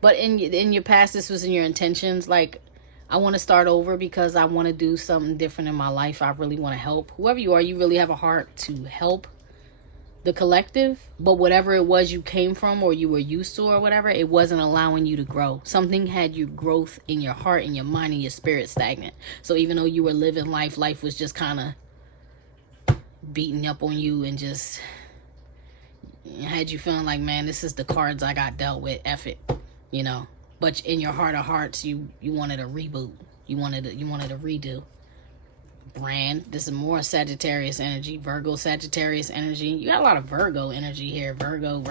But in your past, this was in your intentions. Like, I want to start over because I want to do something different in my life. I really want to help. Whoever you are, you really have a heart to help the collective, but whatever it was you came from or you were used to or whatever, it wasn't allowing you to grow. Something had your growth in your heart, in your mind, and your spirit stagnant. So even though you were living life was just kind of beating up on you and just had you feeling like, man, this is the cards I got dealt with, F it, you know. But in your heart of hearts, you wanted a reboot. You wanted a redo. Brand. This is more Sagittarius energy. Virgo, Sagittarius energy. You got a lot of Virgo energy here. Virgo,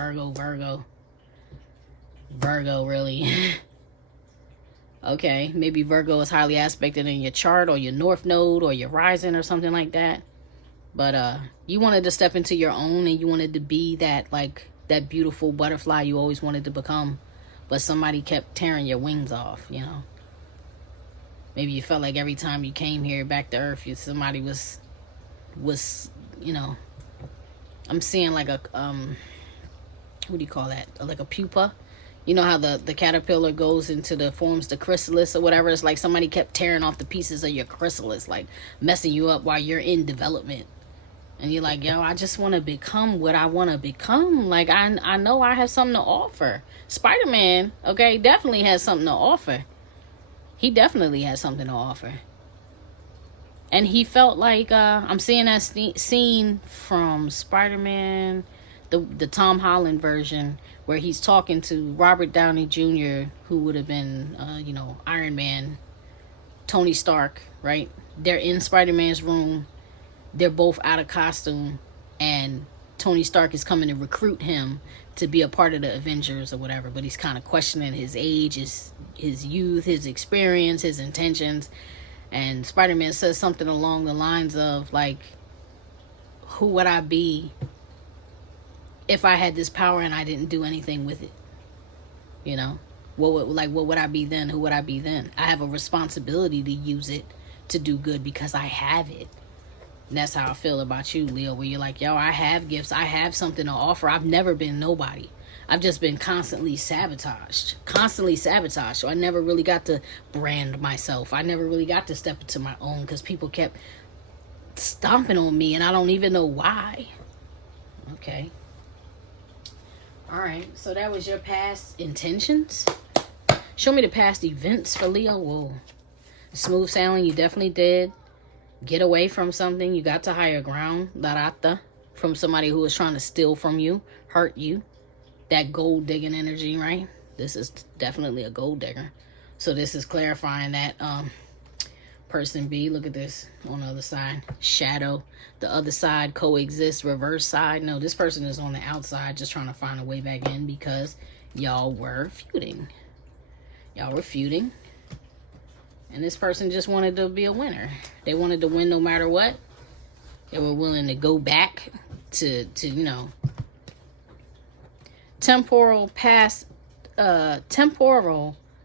really. Okay, maybe Virgo is highly aspected in your chart or your north node or your rising or something like that. But you wanted to step into your own, and you wanted to be that, like, that beautiful butterfly you always wanted to become, but somebody kept tearing your wings off, you know. Maybe you felt like every time you came here back to earth, somebody was, you know, I'm seeing like a what do you call that? Like a pupa. You know how the caterpillar goes into forms the chrysalis or whatever. It's like somebody kept tearing off the pieces of your chrysalis, like messing you up while you're in development. And you're like, yo, I just want to become what I want to become. Like, I know I have something to offer. Spider-Man, okay, definitely has something to offer. He definitely has something to offer. And he felt like, I'm seeing that scene from Spider-Man, the Tom Holland version, where he's talking to Robert Downey Jr., who would have been, you know, Iron Man, Tony Stark, right? They're in Spider-Man's room. They're both out of costume, and Tony Stark is coming to recruit him to be a part of the Avengers or whatever, but he's kind of questioning his age, his youth, his experience, his intentions. And Spider-Man says something along the lines of, like, who would I be if I had this power and I didn't do anything with it? You know, what would I be then? Who would I be then? I have a responsibility to use it to do good because I have it. And that's how I feel about you, Leo, where you're like, yo, I have gifts. I have something to offer. I've never been nobody. I've just been constantly sabotaged. So I never really got to brand myself. I never really got to step into my own because people kept stomping on me and I don't even know why. Okay. All right. So that was your past intentions. Show me the past events for Leo. Whoa. Smooth sailing, you definitely did. Get away from something. You got to higher ground. Larata. From somebody who was trying to steal from you, hurt you. That gold digging energy, right? This is definitely a gold digger. So this is clarifying that person B. Look at this on the other side. Shadow. The other side coexists. Reverse side. No, this person is on the outside just trying to find a way back in because y'all were feuding. And this person just wanted to be a winner. They wanted to win no matter what. They were willing to go back to you know, temporal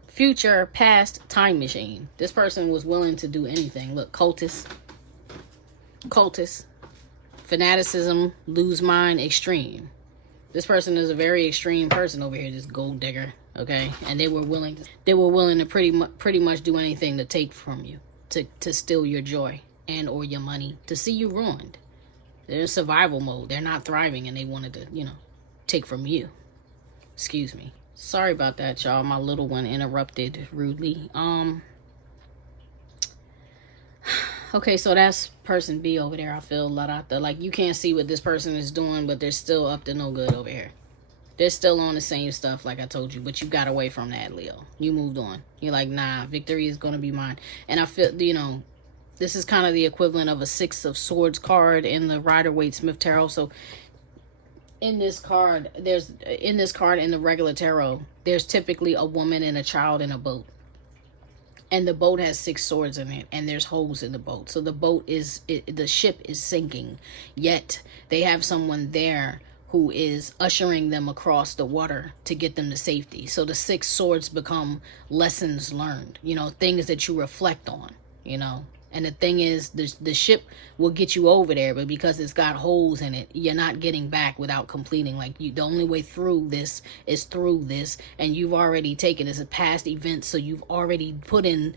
future past time machine. This person was willing to do anything. Look, cultist, fanaticism, lose mind, extreme. This person is a very extreme person over here, this gold digger. Okay, and they were willing to pretty much do anything to take from you, to steal your joy and or your money, to see you ruined. They're in survival mode. They're not thriving, and they wanted to, you know, take from you. Excuse me. Sorry about that, y'all. My little one interrupted rudely. Okay, so that's person B over there. I feel Larata. Like, you can't see what this person is doing, but they're still up to no good over here. They're still on the same stuff like I told you, but you got away from that, Leo. You moved on. You're like, nah, victory is going to be mine. And I feel, you know, this is kind of the equivalent of a Six of Swords card in the Rider-Waite-Smith Tarot. So in this card, in the regular tarot, there's typically a woman and a child in a boat. And the boat has 6 swords in it, and there's holes in the boat. So the the ship is sinking, yet they have someone there who is ushering them across the water to get them to safety. So the 6 swords become lessons learned, you know, things that you reflect on, you know. And the thing is, the ship will get you over there, but because it's got holes in it, you're not getting back without completing. Like, the only way through this is through this, and you've already taken this as a past event, so you've already put in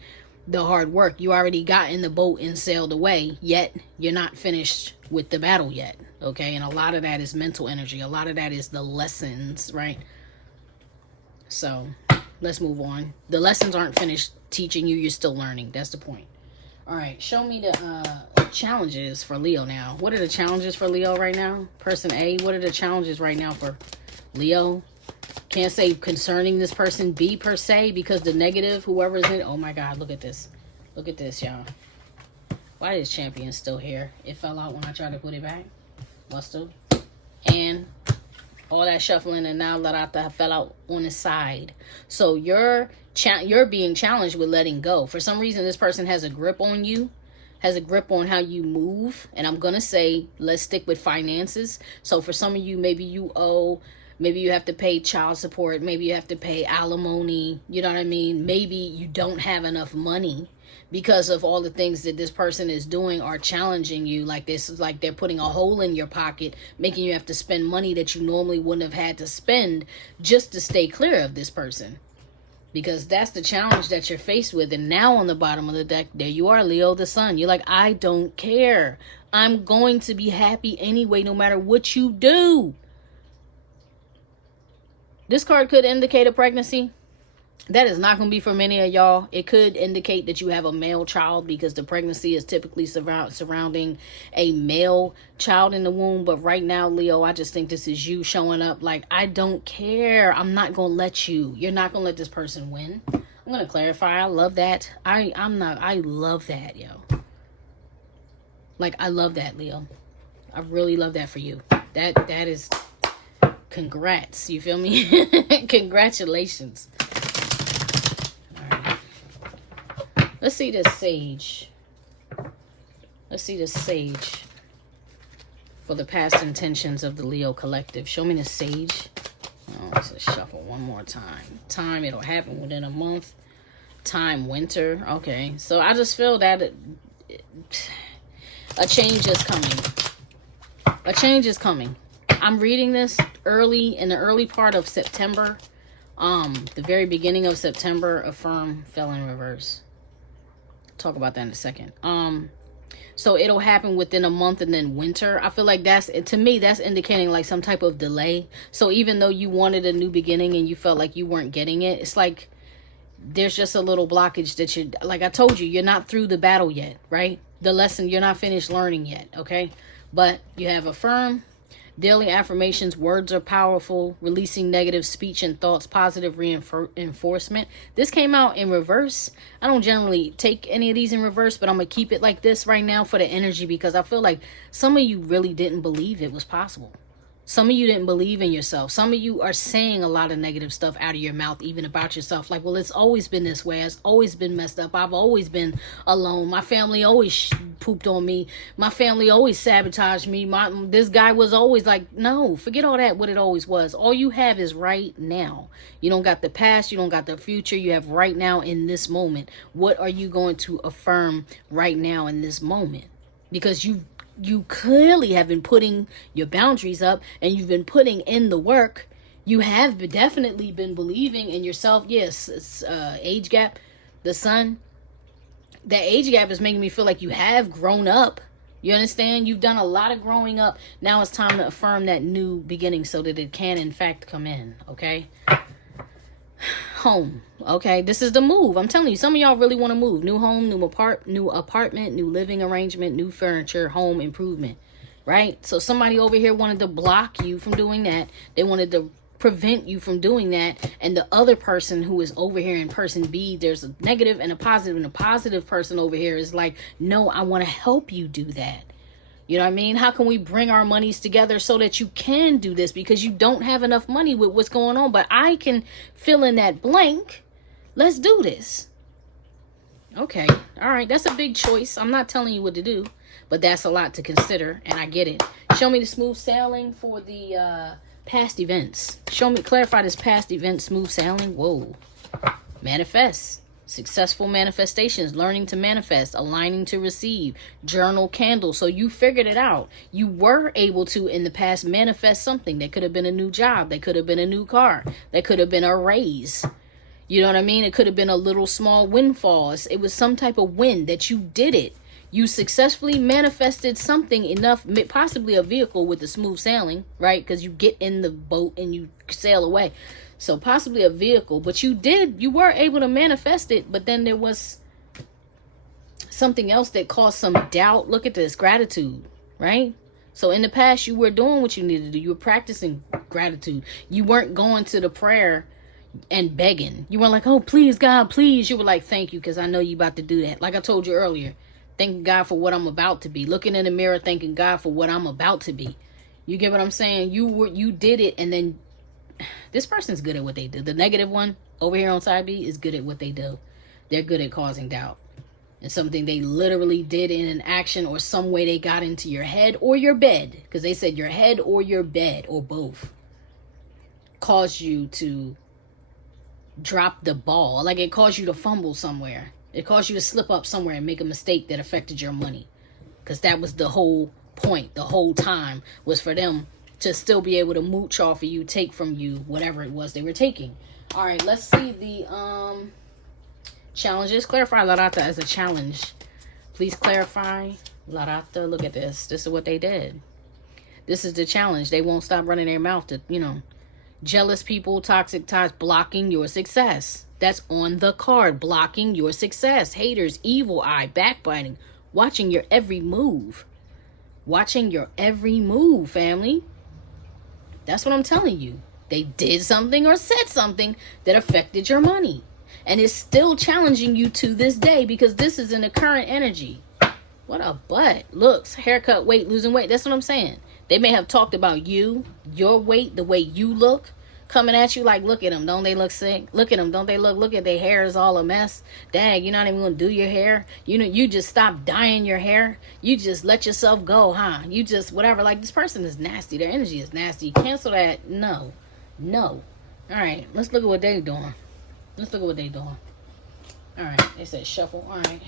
the hard work. You already got in the boat and sailed away, yet you're not finished with the battle yet, okay? And a lot of that is mental energy. A lot of that is the lessons, right? So let's move on. The lessons aren't finished teaching you. You're still learning. That's the point. All right, show me the challenges for Leo now. What are the challenges for Leo right now? Person A, what are the challenges right now for Leo? Can't say concerning this person B per se, because the negative, whoever is in, oh my God, look at this. Look at this, y'all. Why is Champion still here? It fell out when I tried to put it back. Must have. And all that shuffling, and now Larata fell out on the side. So you're being challenged with letting go. For some reason, this person has a grip on you, has a grip on how you move. And I'm going to say, let's stick with finances. So for some of you, maybe you owe, maybe you have to pay child support, maybe you have to pay alimony, you know what I mean? Maybe you don't have enough money because of all the things that this person is doing are challenging you. Like this is like they're putting a hole in your pocket, making you have to spend money that you normally wouldn't have had to spend just to stay clear of this person. Because that's the challenge that you're faced with. And now on the bottom of the deck, there you are, Leo, the sun. You're like, I don't care. I'm going to be happy anyway, no matter what you do. This card could indicate a pregnancy. That is not going to be for many of y'all. It could indicate that you have a male child because the pregnancy is typically surrounding a male child in the womb. But right now, Leo, I just think this is you showing up like, I don't care. I'm not going to let you. You're not going to let this person win. I'm going to clarify. I love that. I love that, yo. Like, I love that, Leo. I really love that for you. That is, congrats. You feel me? Congratulations. Let's see this sage. Let's see this sage for the past intentions of the Leo collective. Show me the sage. Oh, let's shuffle one more time. Time, it'll happen within a month. Time, winter. Okay, so I just feel that a change is coming. A change is coming. I'm reading this in the early part of September. The very beginning of September, affirm fell in reverse. Talk about that in a second. So it'll happen within a month and then winter. I feel like to me that's indicating like some type of delay. So even though you wanted a new beginning and you felt like you weren't getting it, it's like there's just a little blockage that you, like I told you, you're not through the battle yet, right? The lesson, you're not finished learning yet, okay? But you have affirm. Daily affirmations, words are powerful, releasing negative speech and thoughts, positive reinforcement. This came out in reverse. I don't generally take any of these in reverse, but I'm going to keep it like this right now for the energy because I feel like some of you really didn't believe it was possible. Some of you didn't believe in yourself. Some of you are saying a lot of negative stuff out of your mouth, even about yourself. Like, well, it's always been this way. It's always been messed up. I've always been alone. My family always pooped on me. My family always sabotaged me. This guy was always like, no, forget all that, what it always was. All you have is right now. You don't got the past. You don't got the future. You have right now in this moment. What are you going to affirm right now in this moment? Because you clearly have been putting your boundaries up and you've been putting in the work. You have definitely been believing in yourself. Yes, it's age gap, the sun. That age gap is making me feel like you have grown up. You understand? You've done a lot of growing up. Now it's time to affirm that new beginning so that it can in fact come in. Okay. Home. Okay, this is the move. I'm telling you, some of y'all really want to move. New home, new apartment, new living arrangement, new furniture, home improvement, right? So somebody over here wanted to block you from doing that. They wanted to prevent you from doing that. And the other person who is over here in person B, there's a negative and a positive, and the positive person over here is like, no, I want to help you do that. You know what I mean? How can we bring our monies together so that you can do this? Because you don't have enough money with what's going on. But I can fill in that blank. Let's do this. Okay. All right. That's a big choice. I'm not telling you what to do. But that's a lot to consider. And I get it. Show me the smooth sailing for the past events. Clarify this past event, smooth sailing. Whoa. Manifest. Successful manifestations, learning to manifest, aligning to receive, journal, candle. So you figured it out. You were able to, in the past, manifest something. That could have been a new job. That could have been a new car. That could have been a raise. You know what I mean? It could have been a little small windfall. It was some type of win that you did it. You successfully manifested something enough, possibly a vehicle with the smooth sailing, right? Because you get in the boat and you sail away. So possibly a vehicle, but you were able to manifest it, but then there was something else that caused some doubt. Look at this, gratitude, right? So in the past, you were doing what you needed to do. You were practicing gratitude. You weren't going to the prayer and begging. You weren't like, oh, please, God, please. You were like, thank you, because I know you about to do that. Like I told you earlier, thanking God for what I'm about to be. Looking in the mirror, thanking God for what I'm about to be. You get what I'm saying? You did it, and then this person's good at what they do. The negative one over here on side B is good at what they do. They're good at causing doubt. And something they literally did in an action or some way they got into your head or your bed, because they said your head or your bed or both, caused you to drop the ball. Like it caused you to fumble somewhere. It caused you to slip up somewhere and make a mistake that affected your money. Because that was the whole point. The whole time was for them to still be able to mooch off of you, take from you whatever it was they were taking. All right, let's see the challenges. Clarify La Rata as a challenge. Please clarify La Rata. Look at this. This is what they did. This is the challenge. They won't stop running their mouth to, jealous people, toxic ties, blocking your success. That's on the card. Blocking your success. Haters, evil eye, backbiting, watching your every move. Watching your every move, family. That's what I'm telling you. They did something or said something that affected your money. And it's still challenging you to this day because this is in the current energy. What a butt. Looks, haircut, weight, losing weight. That's what I'm saying. They may have talked about you, your weight, the way you look, coming at you like, look at them. Don't they look sick? Look at them. Don't they look at their hair is all a mess. Dang, you're not even going to do your hair. You just stop dyeing your hair. You just let yourself go, huh? You just whatever. Like, this person is nasty. Their energy is nasty. Cancel that. No. All right. Let's look at what they're doing. All right. They said shuffle. All right.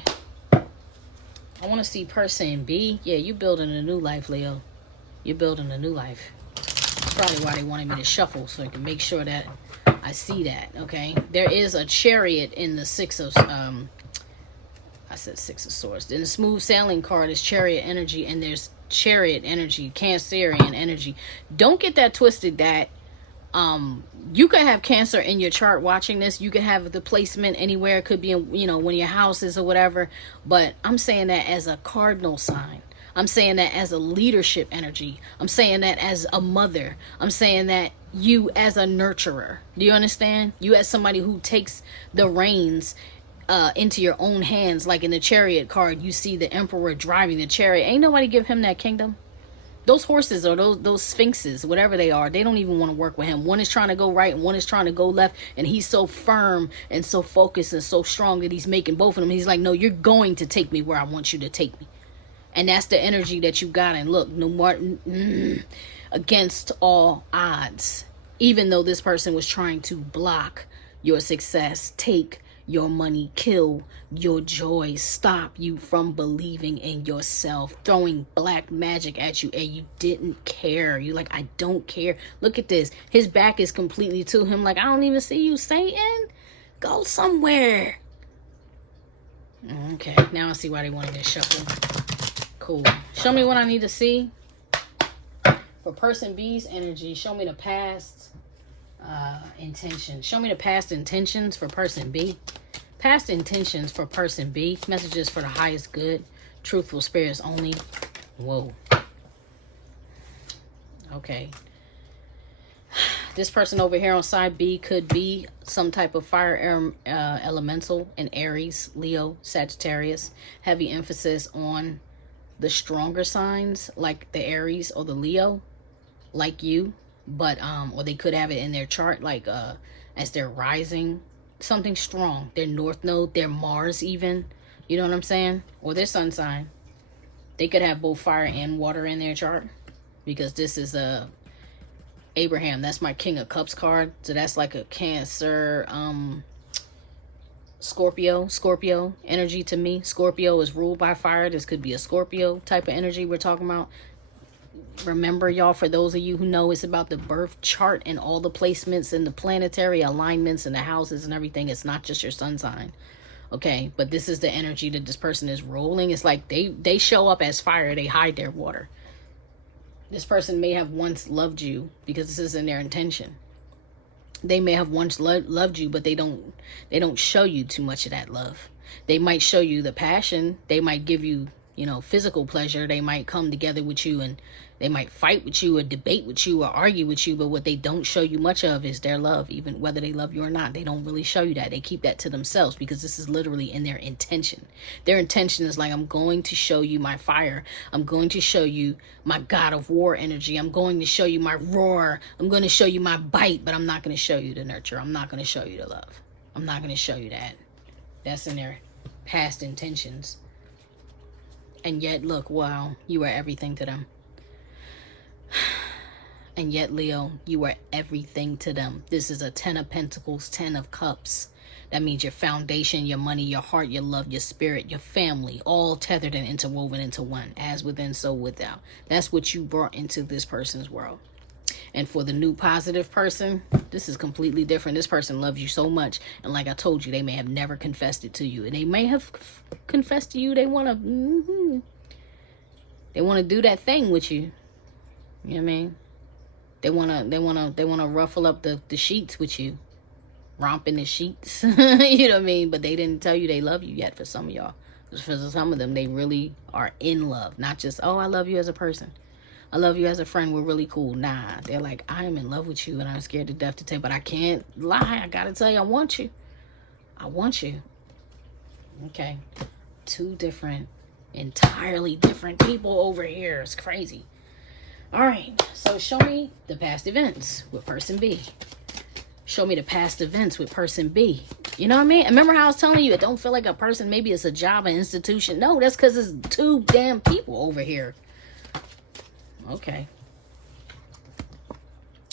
I want to see person B. Yeah, you building a new life, Leo. You're building a new life. That's probably why they wanted me to shuffle, so I can make sure that I see that, okay? There is a chariot in the Six of Swords. In the smooth sailing card is chariot energy, and there's chariot energy, Cancerian energy. Don't get that twisted that you could have Cancer in your chart watching this. You could have the placement anywhere. It could be in, one of your houses or whatever. But I'm saying that as a cardinal sign. I'm saying that as a leadership energy. I'm saying that as a mother. I'm saying that you as a nurturer. Do you understand? You as somebody who takes the reins into your own hands. Like in the chariot card, you see the emperor driving the chariot. Ain't nobody give him that kingdom. Those horses or those sphinxes, whatever they are, they don't even want to work with him. One is trying to go right and one is trying to go left. And he's so firm and so focused and so strong that he's making both of them. He's like, no, you're going to take me where I want you to take me. And that's the energy that you got. And look, no more against all odds. Even though this person was trying to block your success, take your money, kill your joy, stop you from believing in yourself, throwing black magic at you, and you didn't care. You're like, I don't care. Look at this. His back is completely to him. Like, I don't even see you, Satan. Go somewhere. Okay, now I see why they wanted to shuffle. Cool. Show me what I need to see. For person B's energy, show me the past intentions. Show me the past intentions for person B. Past intentions for person B. Messages for the highest good. Truthful spirits only. Whoa. Okay. This person over here on side B could be some type of fire elemental, an Aries, Leo, Sagittarius. Heavy emphasis on the stronger signs like the Aries or the Leo, like you, but or they could have it in their chart like as they're rising, something strong, their north node, their Mars even, you know what I'm saying, or their sun sign. They could have both fire and water in their chart, because this is a Abraham, that's my King of Cups card, so that's like a Cancer, Scorpio energy to me. Scorpio is ruled by fire. This could be a Scorpio type of energy we're talking about. Remember, y'all, for those of you who know, it's about the birth chart and all the placements and the planetary alignments and the houses and everything. It's not just your sun sign. Okay, but this is the energy that this person is rolling. It's like they show up as fire. They hide their water. This person may have once loved you because this is in their intention. They may have once loved you, but they don't show you too much of that love. They might show you the passion. They might give you, physical pleasure. They might come together with you and they might fight with you or debate with you or argue with you. But what they don't show you much of is their love, even whether they love you or not. They don't really show you that. They keep that to themselves because this is literally in their intention. Their intention is like, I'm going to show you my fire. I'm going to show you my God of War energy. I'm going to show you my roar. I'm going to show you my bite, but I'm not going to show you the nurture. I'm not going to show you the love. I'm not going to show you that. That's in their past intentions. And yet, look, wow, you are everything to them. And yet, Leo, you are everything to them. This is a 10 of Pentacles, 10 of Cups. That means your foundation, your money, your heart, your love, your spirit, your family, all tethered and interwoven into one. As within, so without. That's what you brought into this person's world. And for the new positive person, this is completely different. This person loves you so much. And like I told you, they may have never confessed it to you. And they may have confessed to you they want to... They want to do that thing with you. You know what I mean? They wanna ruffle up the sheets with you. Romp in the sheets. You know what I mean? But they didn't tell you they love you yet for some of y'all. For some of them, they really are in love. Not just, oh, I love you as a person. I love you as a friend. We're really cool. Nah, they're like, I am in love with you and I'm scared to death to tell you. But I can't lie. I gotta tell you, I want you. I want you. Okay. Two different, entirely different people over here. It's crazy. All right, so show me the past events with person B. Show me the past events with person B. You know what I mean? Remember how I was telling you it don't feel like a person, maybe it's a job, an institution. No, that's because it's two damn people over here. Okay.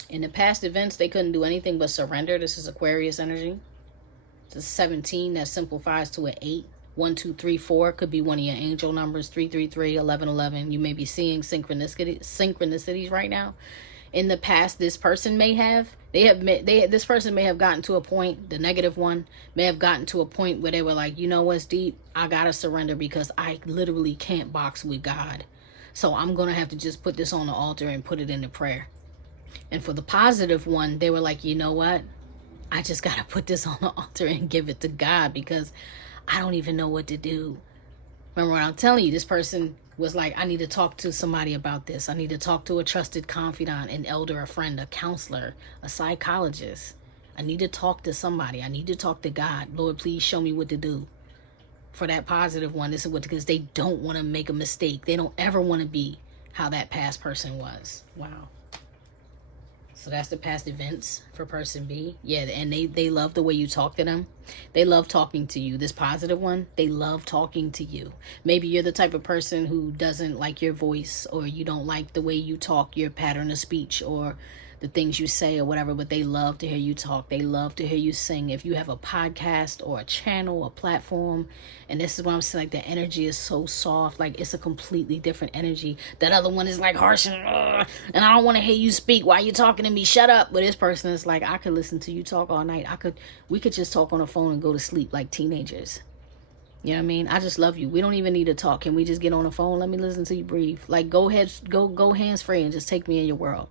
In the past events, they couldn't do anything but surrender. This is Aquarius energy. This is 17. That simplifies to an 8. 1, 2, 3, 4 could be one of your angel numbers. 3, 3, 3, 11, 11. You may be seeing synchronicities right now. In the past, this person may have. This person may have gotten to a point. The negative one may have gotten to a point where they were like, you know what's deep? I gotta surrender because I literally can't box with God. So I'm gonna have to just put this on the altar and put it into prayer. And for the positive one, they were like, you know what? I just gotta put this on the altar and give it to God because I don't even know what to do. Remember when I'm telling you, this person was like, I need to talk to somebody about this. I need to talk to a trusted confidant, an elder, a friend, a counselor, a psychologist. I need to talk to somebody. I need to talk to God. Lord, please show me what to do. For that positive one, this is what, because they don't want to make a mistake. They don't ever want to be how that past person was. Wow. So that's the past events for person B. Yeah, and they love the way you talk to them. They love talking to you. This positive one, they love talking to you. Maybe you're the type of person who doesn't like your voice, or you don't like the way you talk, your pattern of speech, or the things you say or whatever, but they love to hear you talk. They love to hear you sing. If you have a podcast or a channel, a platform, and this is what I'm saying, like the energy is so soft, like it's a completely different energy. That other one is like harsh and I don't want to hear you speak. Why are you talking to me? Shut up. But this person is like, I could listen to you talk all night. We could just talk on the phone and go to sleep like teenagers. You know what I mean? I just love you. We don't even need to talk. Can we just get on the phone? Let me listen to you breathe. Like go hands free and just take me in your world.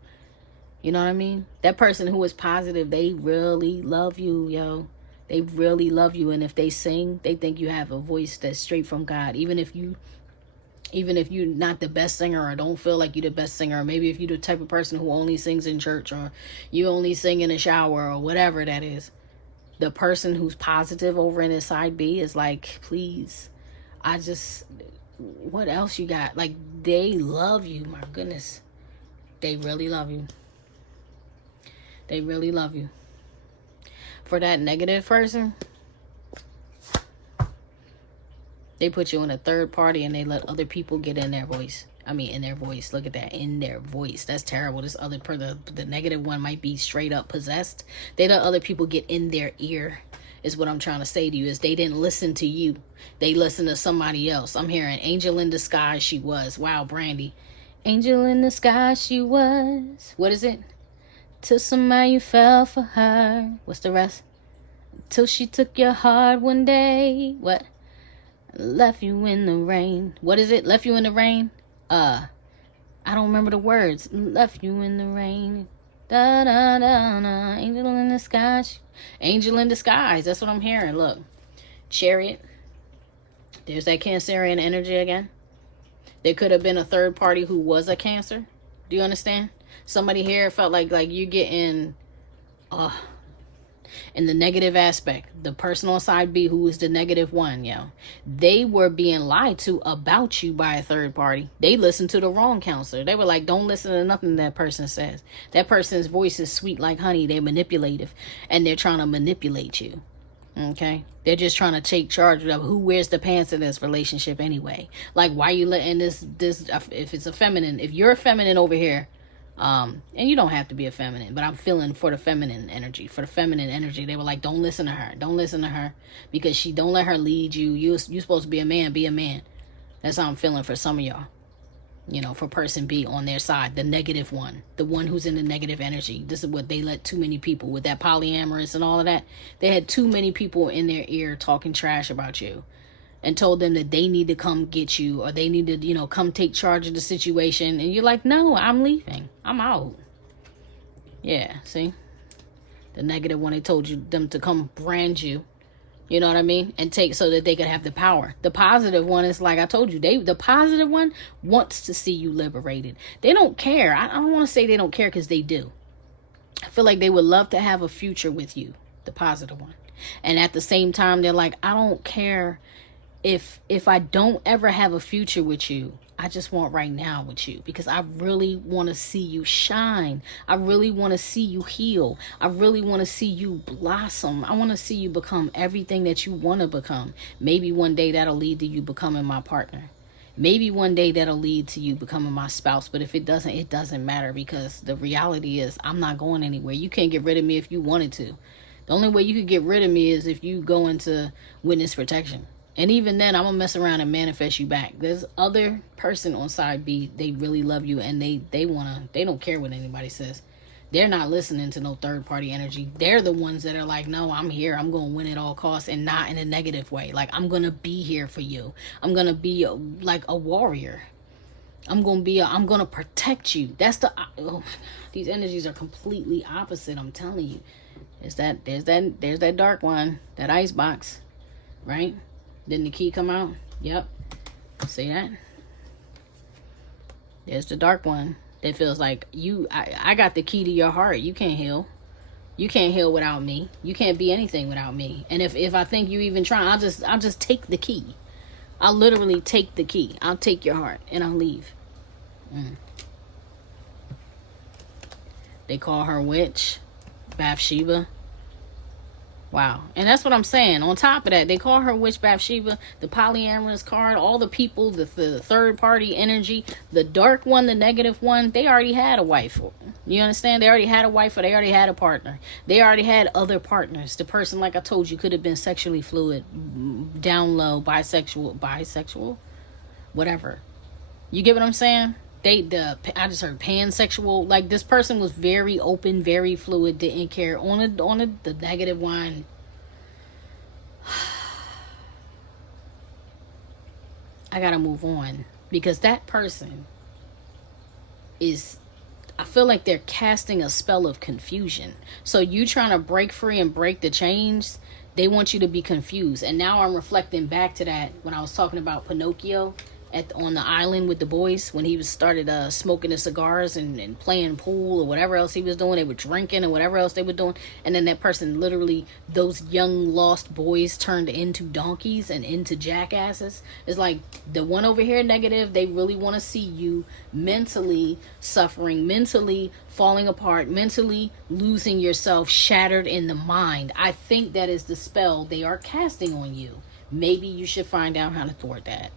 You know what I mean? That person who is positive, they really love you, yo. They really love you. And if they sing, they think you have a voice that's straight from God. Even if you're not the best singer, or don't feel like you're the best singer, or maybe if you're the type of person who only sings in church, or you only sing in the shower, or whatever that is, the person who's positive over in his side B is like, please, what else you got? Like, they love you. My goodness. They really love you. They really love you. For that negative person, they put you in a third party and they let other people get in their voice. In their voice. Look at that. In their voice. That's terrible. This other the negative one might be straight up possessed. They let other people get in their ear, is what I'm trying to say to you, is they didn't listen to you. They listened to somebody else. I'm hearing angel in disguise she was. Wow, Brandy. Angel in disguise she was. What is it? Till somebody you fell for her. What's the rest? Till she took your heart one day. What? Left you in the rain. What is it? Left you in the rain? I don't remember the words. Left you in the rain. Da da da da. Angel in disguise. Angel in disguise. That's what I'm hearing. Look. Chariot. There's that Cancerian energy again. There could have been a third party who was a Cancer. Do you understand? Somebody here felt like you're getting in the negative aspect. The personal side B, who is the negative one, they were being lied to about you by a third party. They listened to the wrong counselor. They were like, don't listen to nothing that person says. That person's voice is sweet like honey. They're manipulative and they're trying to manipulate you. Okay, they're just trying to take charge of who wears the pants in this relationship anyway. Like, why you letting this if it's a feminine, if you're a feminine over here, and you don't have to be a feminine, but I'm feeling for the feminine energy. For the feminine energy, they were like, don't listen to her, don't listen to her, because she don't let her lead you. You supposed to be a man, be a man. That's how I'm feeling for some of y'all. You know, for person B on their side, the negative one, the one who's in the negative energy. This is what they let too many people with that polyamorous and all of that. They had too many people in their ear talking trash about you and told them that they need to come get you, or they need to, you know, come take charge of the situation. And you're like, no, I'm leaving. I'm out. Yeah, see? The negative one, they told you them to come brand you. You know what I mean? And take so that they could have the power. The positive one is like I told you. The positive one wants to see you liberated. They don't care. I don't want to say they don't care, because they do. I feel like they would love to have a future with you. The positive one. And at the same time, they're like, I don't care if I don't ever have a future with you. I just want right now with you, because I really want to see you shine. I really want to see you heal. I really want to see you blossom. I want to see you become everything that you want to become. Maybe one day that'll lead to you becoming my partner. Maybe one day that'll lead to you becoming my spouse. But if it doesn't, it doesn't matter, because the reality is I'm not going anywhere. You can't get rid of me if you wanted to. The only way you could get rid of me is if you go into witness protection. And even then, I'm going to mess around and manifest you back. There's other person on side B. They really love you, and they don't care what anybody says. They're not listening to no third party energy. They're the ones that are like, no, I'm here. I'm going to win at all costs, and not in a negative way. Like, I'm going to be here for you. I'm going to be like a warrior. I'm going to protect you. That's the, oh my God, these energies are completely opposite. I'm telling you. There's that dark one, that ice box, right? Didn't the key come out? Yep. See that? There's the dark one that feels like I got the key to your heart. You can't heal. You can't heal without me. You can't be anything without me. And if I think you even try, I'll just take the key. I'll literally take the key. I'll take your heart and I'll leave. They call her witch, Bathsheba. Wow. And that's what I'm saying. On top of that, they call her witch Bathsheba, the polyamorous card, all the people, the third party energy, the dark one, the negative one, they already had a wife. You understand? They already had a wife, or they already had a partner. They already had other partners. The person, like I told you, could have been sexually fluid, down low, bisexual, whatever. You get what I'm saying? I just heard pansexual. Like, this person was very open, very fluid, didn't care. On the negative one, I gotta move on, because that person is, I feel like they're casting a spell of confusion. So you trying to break free and break the chains, they want you to be confused. And now I'm reflecting back to that when I was talking about Pinocchio on the island with the boys, when he started smoking the cigars and playing pool or whatever else he was doing. They were drinking or whatever else they were doing, and then that person, literally, those young lost boys turned into donkeys and into jackasses. It's like the one over here, negative, they really want to see you mentally suffering, mentally falling apart, mentally losing yourself, shattered in the mind. I think that is the spell they are casting on you. Maybe you should find out how to thwart that.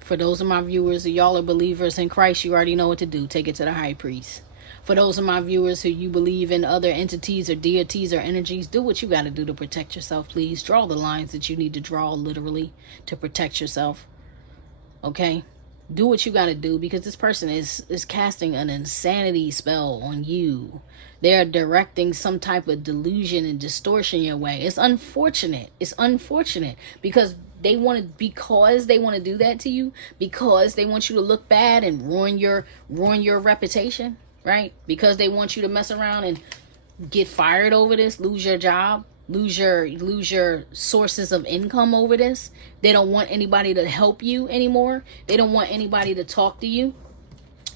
For those of my viewers, y'all are believers in Christ, you already know what to do. Take it to the high priest. For those of my viewers who you believe in other entities or deities or energies, do what you got to do to protect yourself, please. Draw the lines that you need to draw, literally, to protect yourself. Okay? Do what you got to do, because this person is casting an insanity spell on you. They're directing some type of delusion and distortion your way. It's unfortunate. It's unfortunate, because they want to do that to you, because they want you to look bad and ruin your reputation, right? Because they want you to mess around and get fired over this, lose your job, lose your sources of income over this. They don't want anybody to help you anymore. They don't want anybody to talk to you.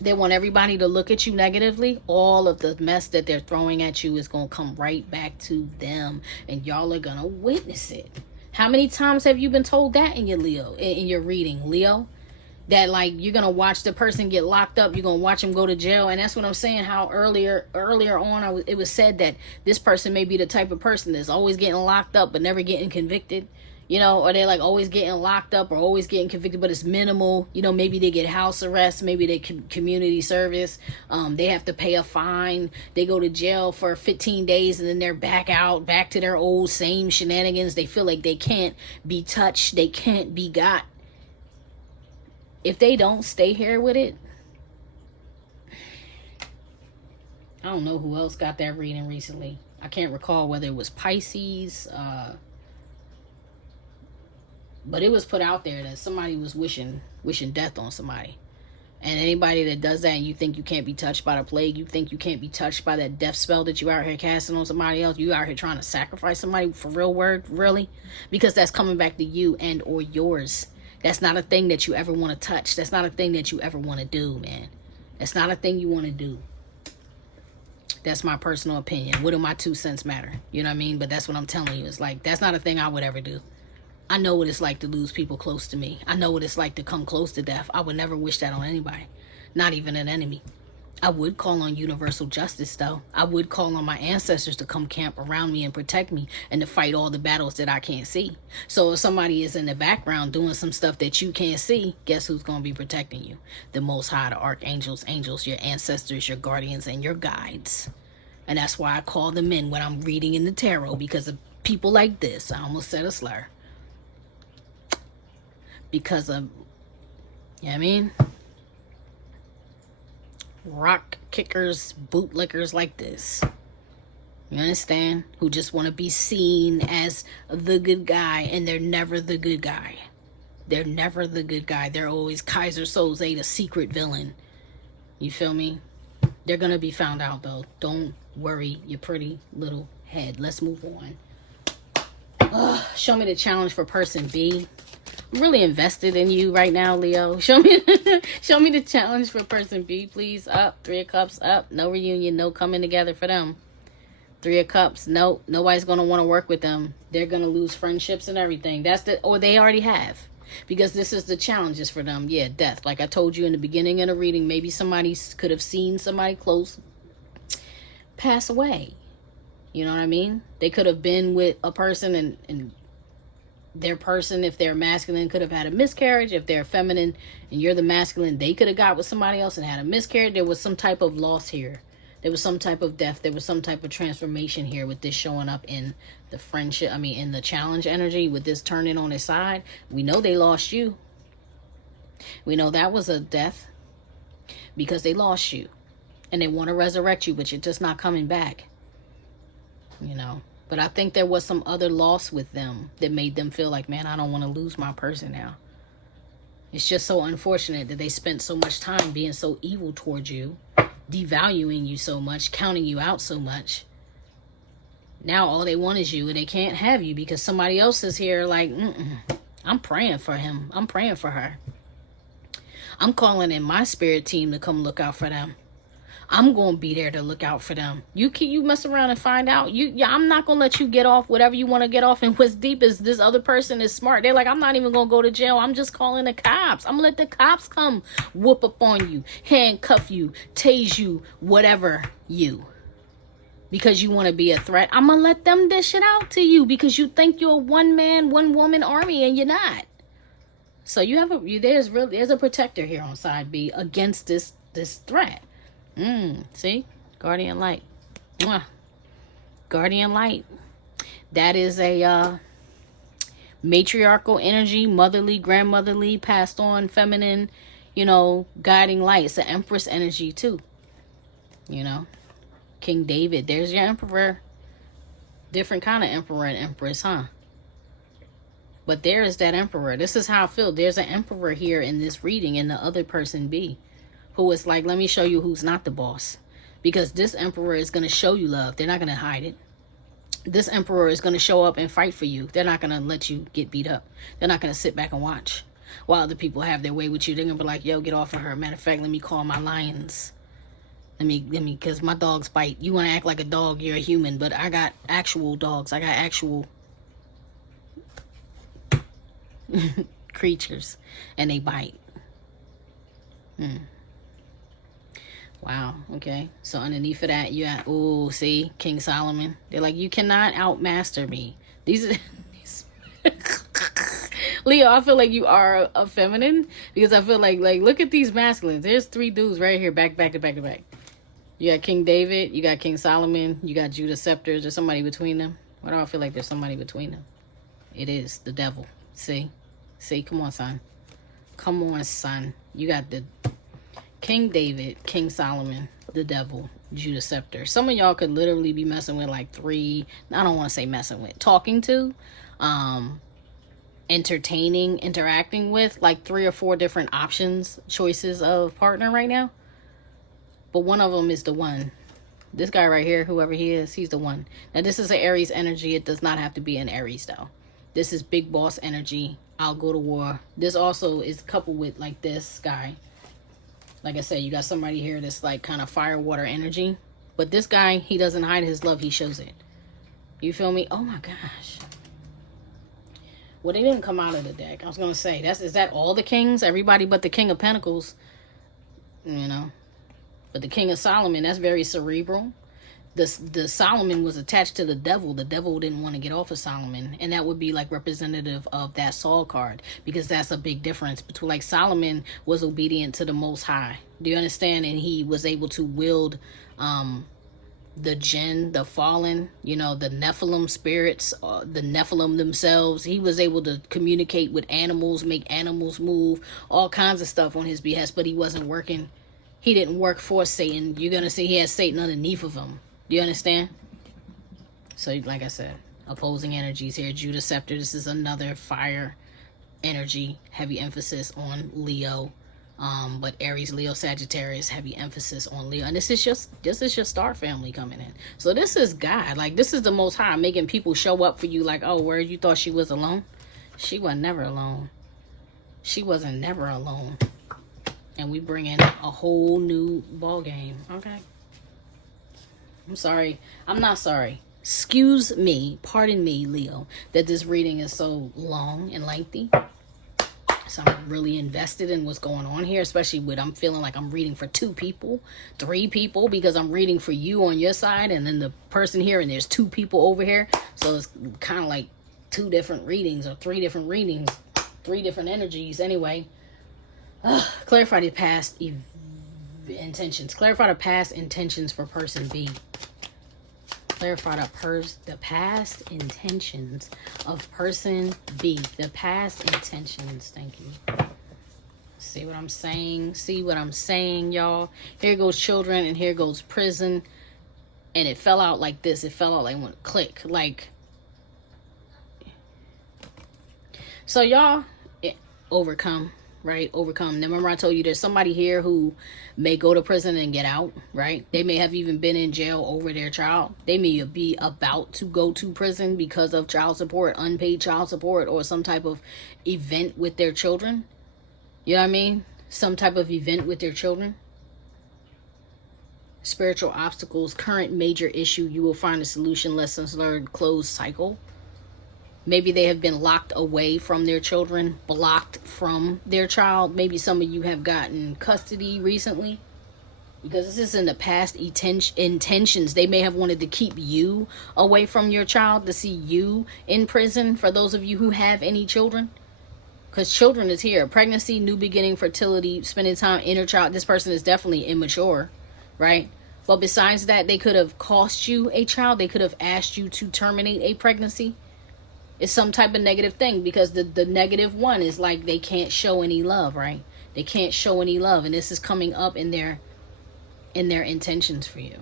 They want everybody to look at you negatively. All of the mess that they're throwing at you is going to come right back to them, and y'all are going to witness it. How many times have you been told that in your reading, Leo? that like you're gonna watch the person get locked up, you're gonna watch them go to jail. And that's what I'm saying, how earlier on it was said that this person may be the type of person that's always getting locked up but never getting convicted, you know, or they're like always getting locked up or always getting convicted, but it's minimal, you know. Maybe they get house arrest, maybe they community service, they have to pay a fine, they go to jail for 15 days and then they're back to their old same shenanigans. They feel like they can't be touched, they can't be got. If they don't stay here with it, I don't know who else got that reading recently. I can't recall whether it was Pisces, but it was put out there that somebody was wishing death on somebody. And anybody that does that and you think you can't be touched by the plague, you think you can't be touched by that death spell that you out here casting on somebody else, you out here trying to sacrifice somebody for real word, really? Because that's coming back to you and or yours. That's not a thing that you ever want to touch. That's not a thing that you ever want to do, man. That's not a thing you want to do. That's my personal opinion. What do my 2 cents matter? You know what I mean? But that's what I'm telling you. It's like, that's not a thing I would ever do. I know what it's like to lose people close to me. I know what it's like to come close to death. I would never wish that on anybody. Not even an enemy. I would call on universal justice, though. I would call on my ancestors to come camp around me and protect me and to fight all the battles that I can't see. So if somebody is in the background doing some stuff that you can't see, guess who's going to be protecting you? The Most High, the archangels, angels, your ancestors, your guardians, and your guides. And that's why I call them in when I'm reading in the tarot, because of people like this. I almost said a slur. Because of, you know what I mean? Rock kickers, bootlickers like this. You understand? Who just want to be seen as the good guy, and they're never the good guy. They're never the good guy. They're always Kaiser Soze, the secret villain. You feel me? They're going to be found out, though. Don't worry your pretty little head. Let's move on. Show me the challenge for person B. I'm really invested in you right now, Leo. Show me the challenge for person B, please. Up, 3 of Cups, up. No reunion, no coming together for them. 3 of Cups, no. Nobody's going to want to work with them. They're going to lose friendships and everything. Or they already have. Because this is the challenges for them. Yeah, death. Like I told you in the beginning of the reading, maybe somebody could have seen somebody close pass away. You know what I mean? They could have been with a person and their person, if they're masculine, could have had a miscarriage. If they're feminine and you're the masculine, they could have got with somebody else and had a miscarriage. There was some type of loss here. There was some type of death. There was some type of transformation here with this showing up in the friendship. In the challenge energy with this turning on its side. We know they lost you. We know that was a death because they lost you. And they want to resurrect you, but you're just not coming back. You know. But I think there was some other loss with them that made them feel like, man, I don't want to lose my person now. It's just so unfortunate that they spent so much time being so evil towards you, devaluing you so much, counting you out so much. Now all they want is you, and they can't have you because somebody else is here like, I'm praying for him. I'm praying for her. I'm calling in my spirit team to come look out for them. I'm going to be there to look out for them. You mess around and find out. I'm not going to let you get off whatever you want to get off. And what's deep is this other person is smart. They're like, I'm not even going to go to jail. I'm just calling the cops. I'm going to let the cops come whoop up on you, handcuff you, tase you, whatever you. Because you want to be a threat. I'm going to let them dish it out to you because you think you're a one-man, one-woman army and you're not. So there's a protector here on side B against this threat. See? Guardian light. Mwah. Guardian light. That is a matriarchal energy, motherly, grandmotherly, passed on, feminine, guiding light. It's an empress energy too. King David. There's your emperor. Different kind of emperor and empress, huh? But there is that emperor. This is how I feel. There's an emperor here in this reading and the other person B. Who is like, let me show you who's not the boss. Because this emperor is going to show you love. They're not going to hide it. This emperor is going to show up and fight for you. They're not going to let you get beat up. They're not going to sit back and watch while other people have their way with you. They're going to be like, yo, get off of her. Matter of fact, let me call my lions. Let me, because my dogs bite. You want to act like a dog, you're a human. But I got actual dogs. I got actual creatures. And they bite. Wow. Okay. So underneath of that, you got, oh, see, King Solomon. They're like, you cannot outmaster me. These are Leo, I feel like you are a feminine because I feel like look at these masculines. There's 3 dudes right here, back to back. You got King David, you got King Solomon, you got Judah scepters. There's somebody between them. Why do I feel like there's somebody between them? It is the devil. See, come on, son. Come on, son. You got the King David, King Solomon, the devil, Judah scepter. Some of y'all could literally be messing with like 3. I don't want to say messing with, talking to, entertaining, interacting with like 3 or 4 different options, choices of partner right now. But one of them is the one. This guy right here, whoever he is, he's the one. Now this is an Aries energy. It does not have to be an Aries though. This is big boss energy. I'll go to war. This also is coupled with like this guy. Like I said, you got somebody here that's like kind of fire, water energy. But this guy, he doesn't hide his love. He shows it. You feel me? Oh my gosh. Well, they didn't come out of the deck. I was going to say, is that all the kings? Everybody but the King of Pentacles. You know. But the King of Solomon, that's very cerebral. The Solomon was attached to the devil. The devil didn't want to get off of Solomon. And that would be like representative of that Saul card. Because that's a big difference between, like, Solomon was obedient to the Most High. Do you understand? And he was able to wield the jinn, the fallen, you know, the Nephilim spirits, the Nephilim themselves. He was able to communicate with animals, make animals move, all kinds of stuff on his behest. But he wasn't working. He didn't work for Satan. You're going to see he has Satan underneath of him. Do you understand? So, like I said, opposing energies here. Judah scepter. This is another fire energy. Heavy emphasis on Leo. But Aries, Leo, Sagittarius, heavy emphasis on Leo. And this is your star family coming in. So this is God. Like, this is the Most High making people show up for you. Like, oh, where you thought she was alone? She was never alone. She wasn't never alone. And we bring in a whole new ball game. Okay. I'm sorry. I'm not sorry. Excuse me. Pardon me, Leo, that this reading is so long and lengthy. So I'm really invested in what's going on here, especially with I'm feeling like I'm reading for 2 people, 3 people, because I'm reading for you on your side and then the person here, and there's 2 people over here. So it's kind of like 2 different readings or 3 different readings, 3 different energies. Anyway, clarify the past intentions. Clarify the past intentions for person B. Clarify the past intentions of person B. The past intentions. Thank you. See what I'm saying? See what I'm saying, y'all? Here goes children and here goes prison. And it fell out like this. It fell out like one click. Like. So y'all, overcome. Right? Overcome. Now, remember I told you there's somebody here who may go to prison and get out, right? They may have even been in jail over their child. They may be about to go to prison because of child support, unpaid child support, or some type of event with their children. You know what I mean? Some type of event with their children. Spiritual obstacles, current major issue, you will find a solution, lessons learned, closed cycle. Maybe they have been locked away from their children, blocked from their child. Maybe some of you have gotten custody recently. Because this is in the past intentions. They may have wanted to keep you away from your child, to see you in prison, for those of you who have any children. Because children is here. Pregnancy, new beginning, fertility, spending time, inner child. This person is definitely immature, right? But besides that, they could have cost you a child. They could have asked you to terminate a pregnancy. It's some type of negative thing, because the negative one is like they can't show any love, right? They can't show any love, and this is coming up in their intentions for you.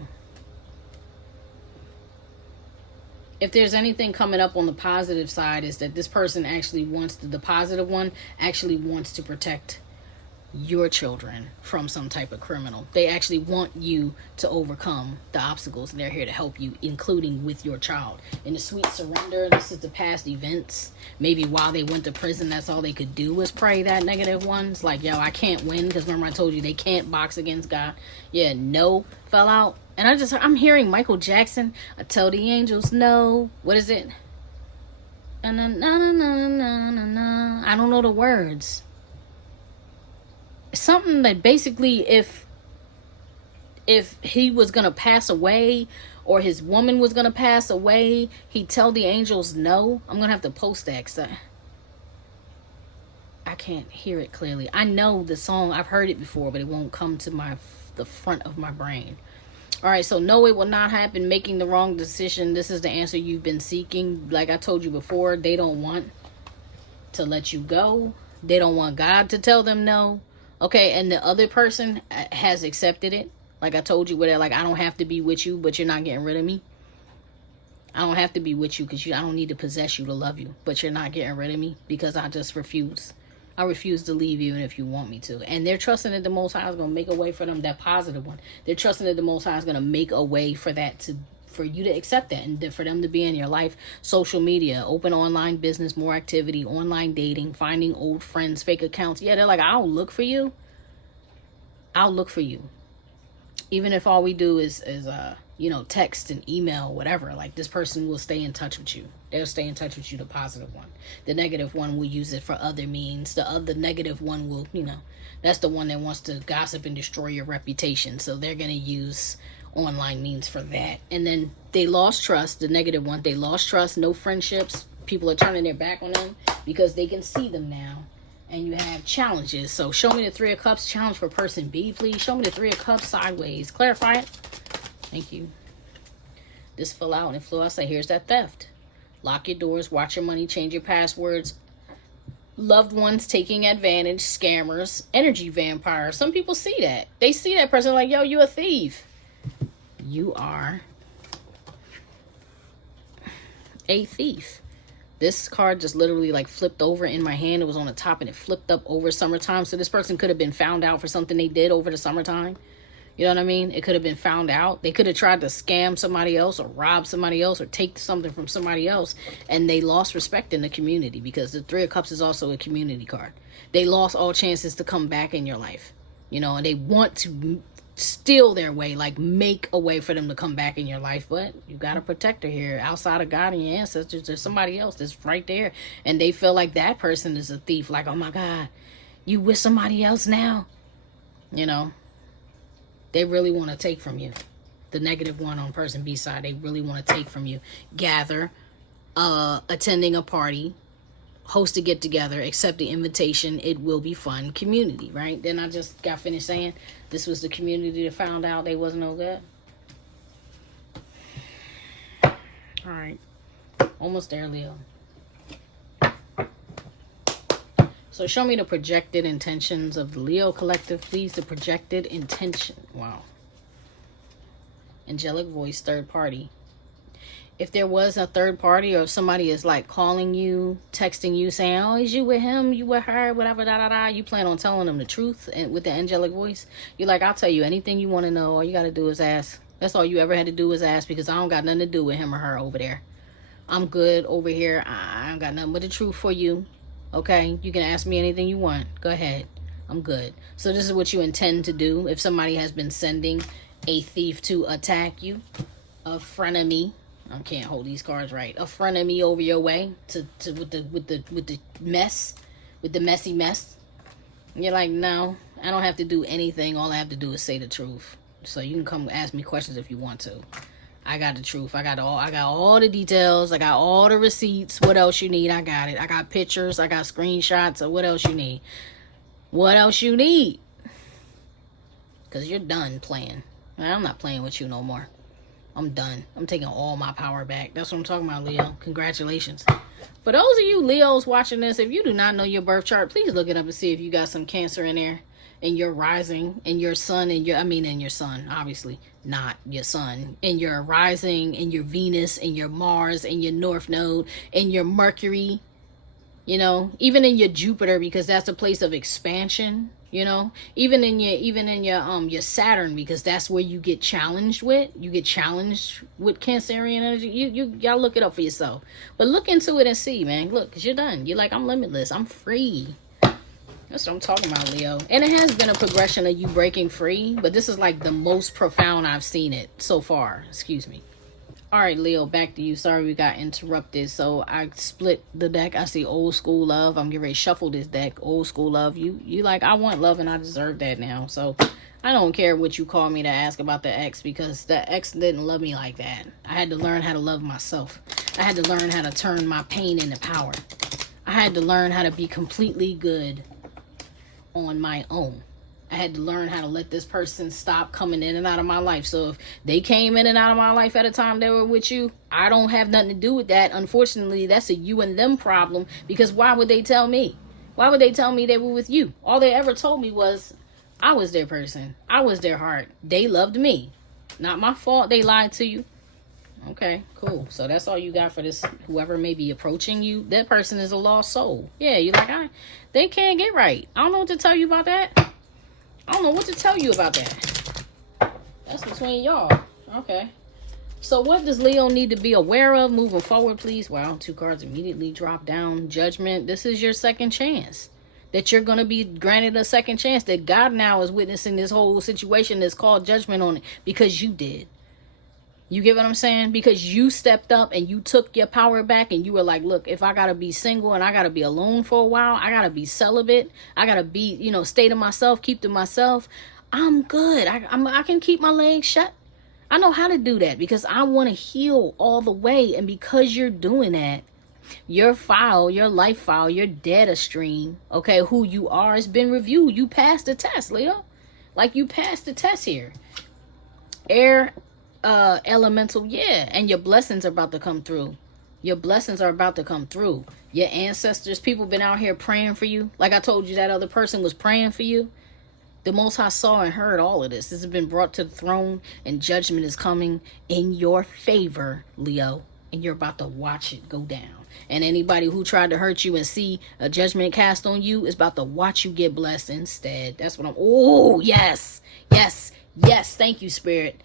If there's anything coming up on the positive side, is that this person actually wants the positive one actually wants to protect your children from some type of criminal. They actually want you to overcome the obstacles. They're here to help you, including with your child. In the sweet surrender, this is the past events. Maybe while they went to prison, that's all they could do was pray that negative one. It's like, yo, I can't win, because remember I told you they can't box against God. Yeah, no, fell out. And I'm hearing Michael Jackson. I tell the angels no. What is it? Na na na na na na na. I don't know the words. something that basically if he was gonna pass away, or his woman was gonna pass away, he'd tell the angels no. I'm gonna have to post that because I can't hear it clearly. I know the song, I've heard it before, but it won't come to the front of my brain. All right, so no, it will not happen. Making the wrong decision. This is the answer you've been seeking. Like I told you before, they don't want to let you go. They don't want God to tell them no. Okay, and the other person has accepted it. Like I told you, where they're like, I don't have to be with you, but you're not getting rid of me. I don't have to be with you because I don't need to possess you to love you, but you're not getting rid of me because I just refuse. I refuse to leave you, even if you want me to. And they're trusting that the Most High is going to make a way for them, that positive one. They're trusting that the Most High is going to make a way for that for you to accept that and for them to be in your life. Social media, open online business, more activity, online dating, finding old friends, fake accounts. Yeah, they're like, I'll look for you. I'll look for you. Even if all we do is text and email, whatever, like this person will stay in touch with you. They'll stay in touch with you, the positive one. The negative one will use it for other means. The negative one will, that's the one that wants to gossip and destroy your reputation. So they're going to use online means for that. And then they lost trust, the negative one. They lost trust, no friendships. People are turning their back on them because they can see them now. And you have challenges. So show me the Three of Cups challenge for person B, please. Show me the Three of Cups sideways. Clarify it. Thank you. This fell out and it flew out. Say, here's that theft. Lock your doors. Watch your money. Change your passwords. Loved ones taking advantage. Scammers. Energy vampires. Some people see that. They see that person like, yo, you a thief. You are a thief. This card just literally like flipped over in my hand. It was on the top and it flipped up over summertime. So this person could have been found out for something they did over the summertime. You know what I mean? It could have been found out. They could have tried to scam somebody else or rob somebody else or take something from somebody else. And they lost respect in the community because the Three of Cups is also a community card. They lost all chances to come back in your life. And they want to steal their way, like make a way for them to come back in your life. But you got a protector here. Outside of God and your ancestors, there's somebody else that's right there. And they feel like that person is a thief. Like, oh my God, you with somebody else now? They really want to take from you. The negative one on person B side, they really want to take from you. Gather, attending a party, host a get together, accept the invitation, it will be fun. Community, right? Then I just got finished saying this was the community that found out they wasn't no good. All right. Almost there, Leo. So show me the projected intentions of the Leo collective, please. The projected intention. Wow. Angelic voice, third party. If there was a third party, or if somebody is like calling you, texting you, saying, oh, is you with him, you with her, whatever, you plan on telling them the truth and with the angelic voice. You're like, I'll tell you anything you want to know. All you got to do is ask. That's all you ever had to do is ask, because I don't got nothing to do with him or her over there. I'm good over here. I don't got nothing but the truth for you. Okay, you can ask me anything you want. Go ahead. I'm good. So this is what you intend to do. If somebody has been sending a thief to attack you, a frenemy, I can't hold these cards right. A frenemy over your way with the mess, with the messy mess. And you're like, no, I don't have to do anything. All I have to do is say the truth. So you can come ask me questions if you want to. I got the truth. I got all the details. I got all the receipts. What else you need? I got it. I got pictures. I got screenshots. Of what else you need? What else you need? Because you're done playing. I'm not playing with you no more. I'm done. I'm taking all my power back. That's what I'm talking about, Leo. Congratulations. For those of you Leos watching this, if you do not know your birth chart, please look it up and see if you got some Cancer in there. In your rising, in your sun, in your sun, obviously not your sun, in your rising, in your Venus, in your Mars, in your North Node, in your Mercury, even in your Jupiter, because that's a place of expansion, even in your Saturn, because that's where you get challenged with. You get challenged with Cancerian energy. You gotta look it up for yourself, but look into it and see, man. Look, because you're done. You're like, I'm limitless. I'm free. That's what I'm talking about, Leo. And it has been a progression of you breaking free, but this is like the most profound I've seen it so far. Excuse me. All right, Leo, back to you. Sorry we got interrupted. So I split the deck. I see old school love. I'm getting ready to shuffle this deck. Old school love. You like, I want love and I deserve that now. So I don't care what you call me to ask about the ex, because the ex didn't love me like that. I had to learn how to love myself. I had to learn how to turn my pain into power. I had to learn how to be completely good on my own. I had to learn how to let this person stop coming in and out of my life. So if they came in and out of my life at a time they were with you, I don't have nothing to do with that. Unfortunately, that's a you and them problem, because why would they tell me? Why would they tell me they were with you? All they ever told me was I was their person. I was their heart. They loved me. Not my fault they lied to you. Okay, cool. So that's all you got for this. Whoever may be approaching you, that person is a lost soul. Yeah, you're like, they can't get right. I don't know what to tell you about that. I don't know what to tell you about that. That's between y'all. Okay. So what does Leo need to be aware of moving forward, please? Wow, 2 cards immediately drop down. Judgment. This is your second chance. That you're going to be granted a second chance. That God now is witnessing this whole situation that's called judgment on it because you did. You get what I'm saying? Because you stepped up and you took your power back and you were like, look, if I got to be single and I got to be alone for a while, I got to be celibate. I got to be, stay to myself, keep to myself. I'm good. I can keep my legs shut. I know how to do that because I want to heal all the way. And because you're doing that, your file, your life file, your data stream, okay, who you are has been reviewed. You passed the test, Leo. Like you passed the test here. Air elemental, yeah, and your blessings are about to come through. Your blessings are about to come through. Your ancestors, people been out here praying for you. Like I told you, that other person was praying for you. The Most High saw and heard all of this. This has been brought to the throne, and judgment is coming in your favor, Leo, and you're about to watch it go down. And anybody who tried to hurt you and see a judgment cast on you is about to watch you get blessed instead. That's what I'm. Oh, yes, yes, yes. Thank you, Spirit.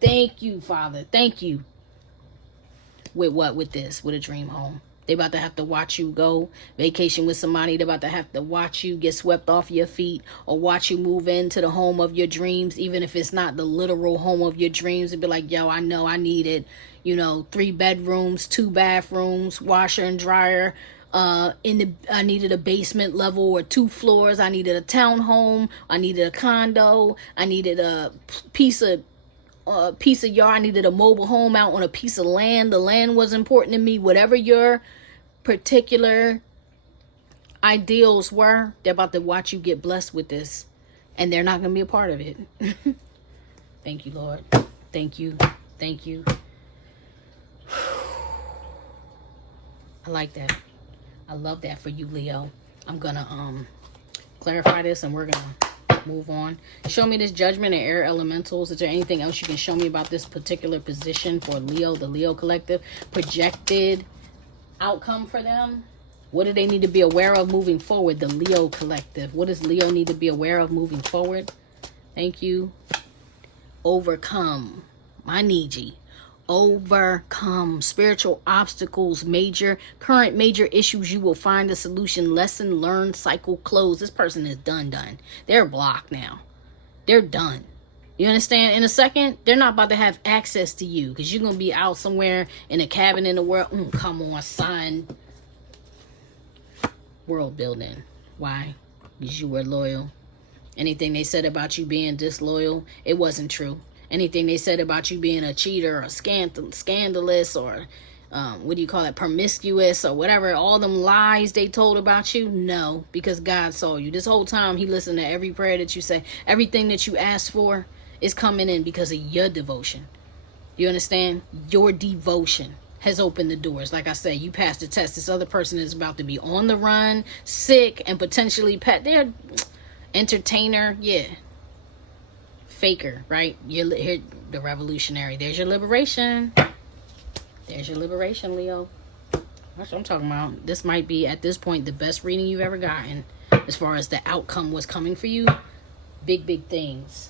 Thank you, Father. Thank you. With what? With this. With a dream home. They about to have to watch you go vacation with somebody. They're about to have to watch you get swept off your feet, or watch you move into the home of your dreams, even if it's not the literal home of your dreams. And be like, yo, I know I needed, 3 bedrooms, 2 bathrooms, washer and dryer. I needed a basement level or 2 floors. I needed a townhome. I needed a condo. I needed a piece of yard. I needed a mobile home out on a piece of land. The land was important to me. Whatever your particular ideals were, they're about to watch you get blessed with this, and they're not going to be a part of it. Thank you, Lord. Thank you. Thank you. I like that. I love that for you, Leo. I'm going to clarify this, and we're going to move on. Show me this judgment and air elementals. Is there anything else you can show me about this particular position for Leo, the Leo collective? Projected outcome for them. What do they need to be aware of moving forward? The Leo collective. What does Leo need to be aware of moving forward? Thank you. Overcome. I need you. Overcome spiritual obstacles, current major issues. You will find a solution. Lesson learned, cycle closed. This person is done. They're blocked now. They're done. You understand? In a second, they're not about to have access to you because you're going to be out somewhere in a cabin in the world. Come on, son. World building. Why? Because you were loyal. Anything they said about you being disloyal, it wasn't true. Anything they said about you being a cheater or scandalous or promiscuous or whatever, all them lies they told about you, no, because God saw you. This whole time he listened to every prayer that you say. Everything that you asked for is coming in because of your devotion. You understand? Your devotion has opened the doors. Like I said, you passed the test. This other person is about to be on the run, sick, and potentially they're entertainer, yeah. Faker, right? You're here, the revolutionary. There's your liberation. There's your liberation, Leo. That's what I'm talking about. This might be, at this point, the best reading you've ever gotten as far as the outcome was coming for you. Big things.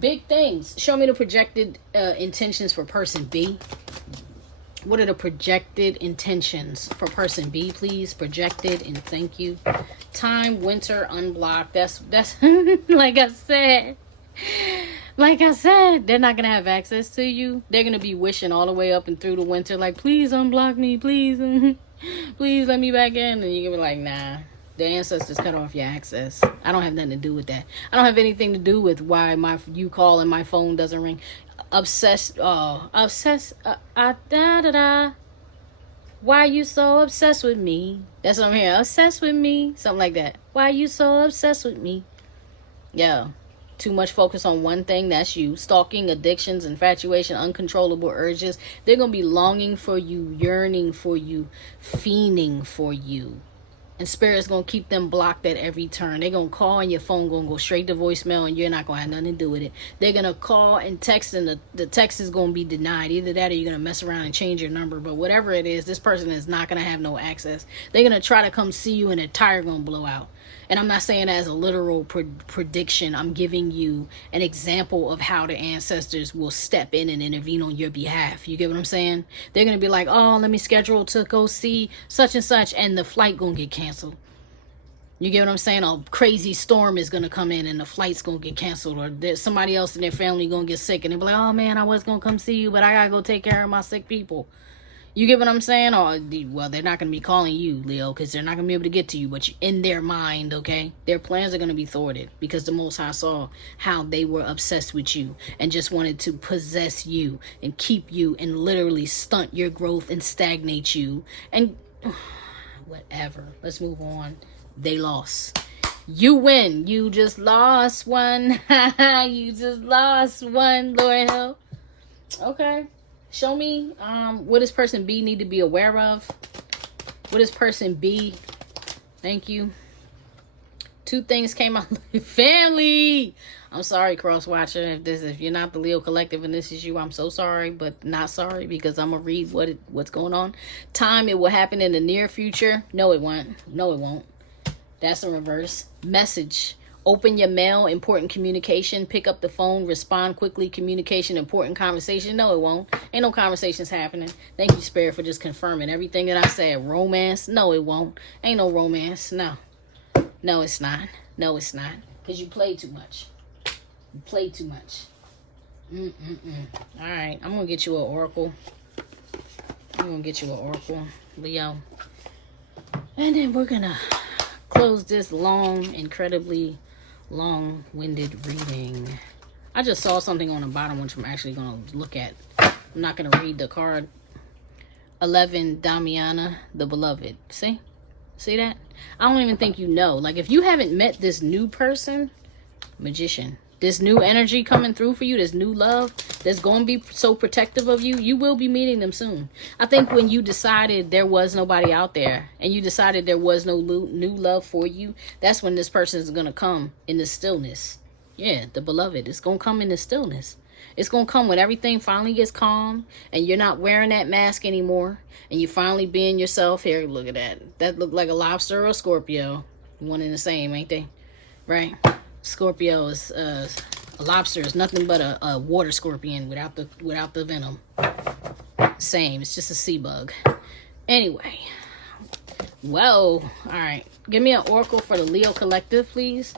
Big things. Show me the projected intentions for person B. What are the projected intentions for person B, please? Projected, and thank you. Time, winter, unblocked. That's like I said. Like I said, they're not going to have access to you. They're going to be wishing all the way up and through the winter, like, please unblock me, please. Please let me back in. And you're going to be like, nah. The ancestors cut off your access. I don't have nothing to do with that. I don't have anything to do with why you call and my phone doesn't ring. Obsessed. Why you so obsessed with me? That's what I'm hearing. Obsessed with me? Something like that. Why you so obsessed with me? Yeah. Too much focus on one thing. That's you. Stalking, addictions, infatuation, uncontrollable urges. They're going to be longing for you, yearning for you, fiending for you. And Spirit's going to keep them blocked at every turn. They're going to call and your phone going to go straight to voicemail and you're not going to have nothing to do with it. They're going to call and text and the text is going to be denied. Either that or you're going to mess around and change your number. But whatever it is, this person is not going to have no access. They're going to try to come see you and their tire going to blow out. And I'm not saying that as a literal prediction. I'm giving you an example of how the ancestors will step in and intervene on your behalf. You get what I'm saying? They're going to be like, oh, let me schedule to go see such and such, and the flight going to get canceled. You get what I'm saying? A crazy storm is going to come in and the flight's going to get canceled, or there's somebody else in their family going to get sick and they'll be like, oh man, I was going to come see you, but I got to go take care of my sick people. You get what I'm saying? Or, well, they're not going to be calling you, Leo, because they're not going to be able to get to you. But in their mind, okay, their plans are going to be thwarted because the Most High saw how they were obsessed with you and just wanted to possess you and keep you and literally stunt your growth and stagnate you. And whatever. Let's move on. They lost. You win. You just lost one. You just lost one. Lord help. Okay. Show me what does person B need to be aware of? What does person B? Thank you. Two things came out. Family. I'm sorry, cross watcher. If you're not the Leo collective and this is you, I'm so sorry, but not sorry because I'm gonna read what's going on. Time, it will happen in the near future. No, it won't. No, it won't. That's a reverse. Message. Open your mail, important communication, pick up the phone, respond quickly, communication, important conversation. No, it won't. Ain't no conversations happening. Thank you, Spirit, for just confirming everything that I said. Romance? No, it won't. Ain't no romance. No. No, it's not. No, it's not. Because you play too much. You play too much. All right. I'm going to get you an oracle. Leo. And then we're going to close this long, incredibly long-winded reading. I just saw something on the bottom which I'm actually going to look at. I'm not going to read the card. 11, Damiana, the beloved. See that? I don't even think you know. Like, if you haven't met this new person, magician, this new energy coming through for you, this new love that's going to be so protective of you, you will be meeting them soon. I think when you decided there was nobody out there and you decided there was no new love for you, that's when this person is going to come in the stillness. Yeah, the beloved. It's going to come in the stillness. It's going to come when everything finally gets calm and you're not wearing that mask anymore and you finally being yourself. Here, look at that. That looked like a lobster or a Scorpio. One and the same, ain't they? Right? Scorpio is a lobster is nothing but a water scorpion without the venom. Same. It's just a sea bug. Anyway. Well, all right. Give me an oracle for the Leo collective, please.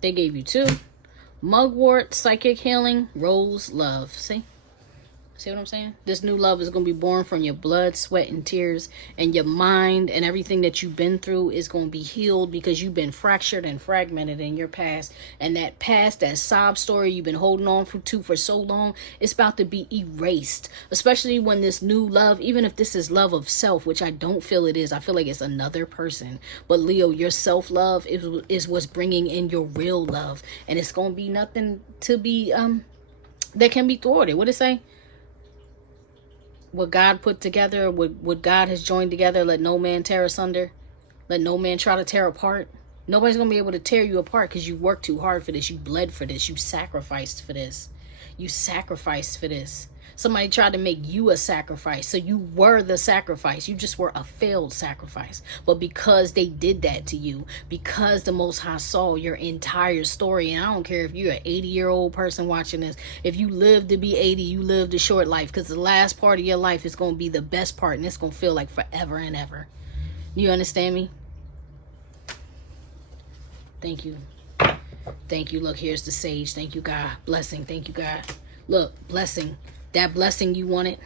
They gave you two. Mugwort, psychic healing, rose, love. See what I'm saying? This new love is going to be born from your blood, sweat, and tears. And your mind and everything that you've been through is going to be healed because you've been fractured and fragmented in your past. And that past, that sob story you've been holding on to for so long, it's about to be erased. Especially when this new love, even if this is love of self, which I don't feel it is. I feel like it's another person. But Leo, your self-love is what's bringing in your real love. And it's going to be nothing to be, that can be thwarted. What did it say? What God put together, what God has joined together, let no man tear asunder. Let no man try to tear apart. Nobody's going to be able to tear you apart because you worked too hard for this. You bled for this. You sacrificed for this. You sacrificed for this. Somebody tried to make you a sacrifice. So you were the sacrifice. You just were a failed sacrifice. But because they did that to you, because the Most High saw your entire story, and I don't care if you're an 80-year-old person watching this, if you live to be 80, you lived a short life, because the last part of your life is going to be the best part, and it's going to feel like forever and ever. You understand me? Thank you. Thank you. Look, here's the sage. Thank you, God. Blessing. Thank you, God. Look, blessing. That blessing you wanted.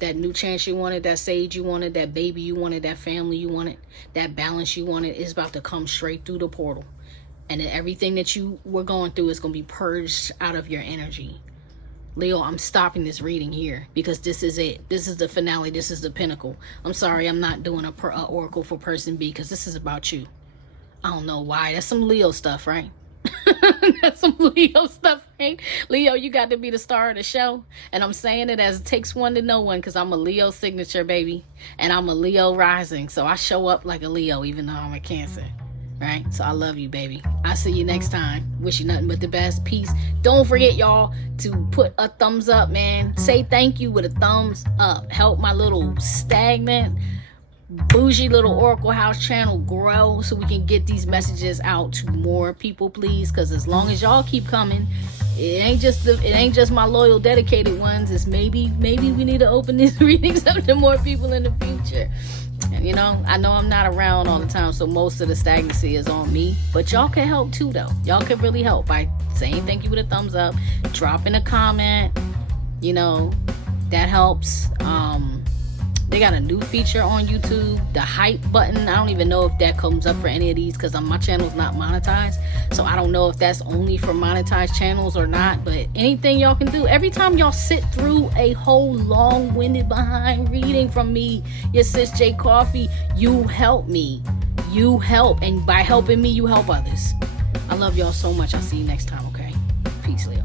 That new chance you wanted. That sage you wanted. That baby you wanted. That family you wanted. That balance you wanted is about to come straight through the portal. And then everything that you were going through is going to be purged out of your energy. Leo, I'm stopping this reading here because this is it. This is the finale. This is the pinnacle. I'm sorry, I'm not doing a oracle for person B because this is about you. I don't know why. That's some Leo stuff, right? That's some Leo stuff, right? Leo, you got to be the star of the show. And I'm saying it as it takes one to know one because I'm a Leo signature, baby. And I'm a Leo rising. So I show up like a Leo even though I'm a Cancer. Right? So I love you, baby. I'll see you next time. Wish you nothing but the best. Peace. Don't forget, y'all, to put a thumbs up, man. Say thank you with a thumbs up. Help my little stagnant, bougie little Oracle House channel grow so we can get these messages out to more people, please. Because as long as y'all keep coming, it ain't just my loyal, dedicated ones. It's maybe we need to open these readings up to more people in the future. And you know, I know I'm not around all the time, so most of the stagnancy is on me. But y'all can help too, though. Y'all can really help by saying thank you with a thumbs up, dropping a comment. You know, that helps. They got a new feature on YouTube, the hype button. I don't even know if that comes up for any of these because my channel's not monetized. So I don't know if that's only for monetized channels or not. But anything y'all can do. Every time y'all sit through a whole long-winded behind reading from me, your sis j.coffee, you help me. You help. And by helping me, you help others. I love y'all so much. I'll see you next time, okay? Peace, Leo.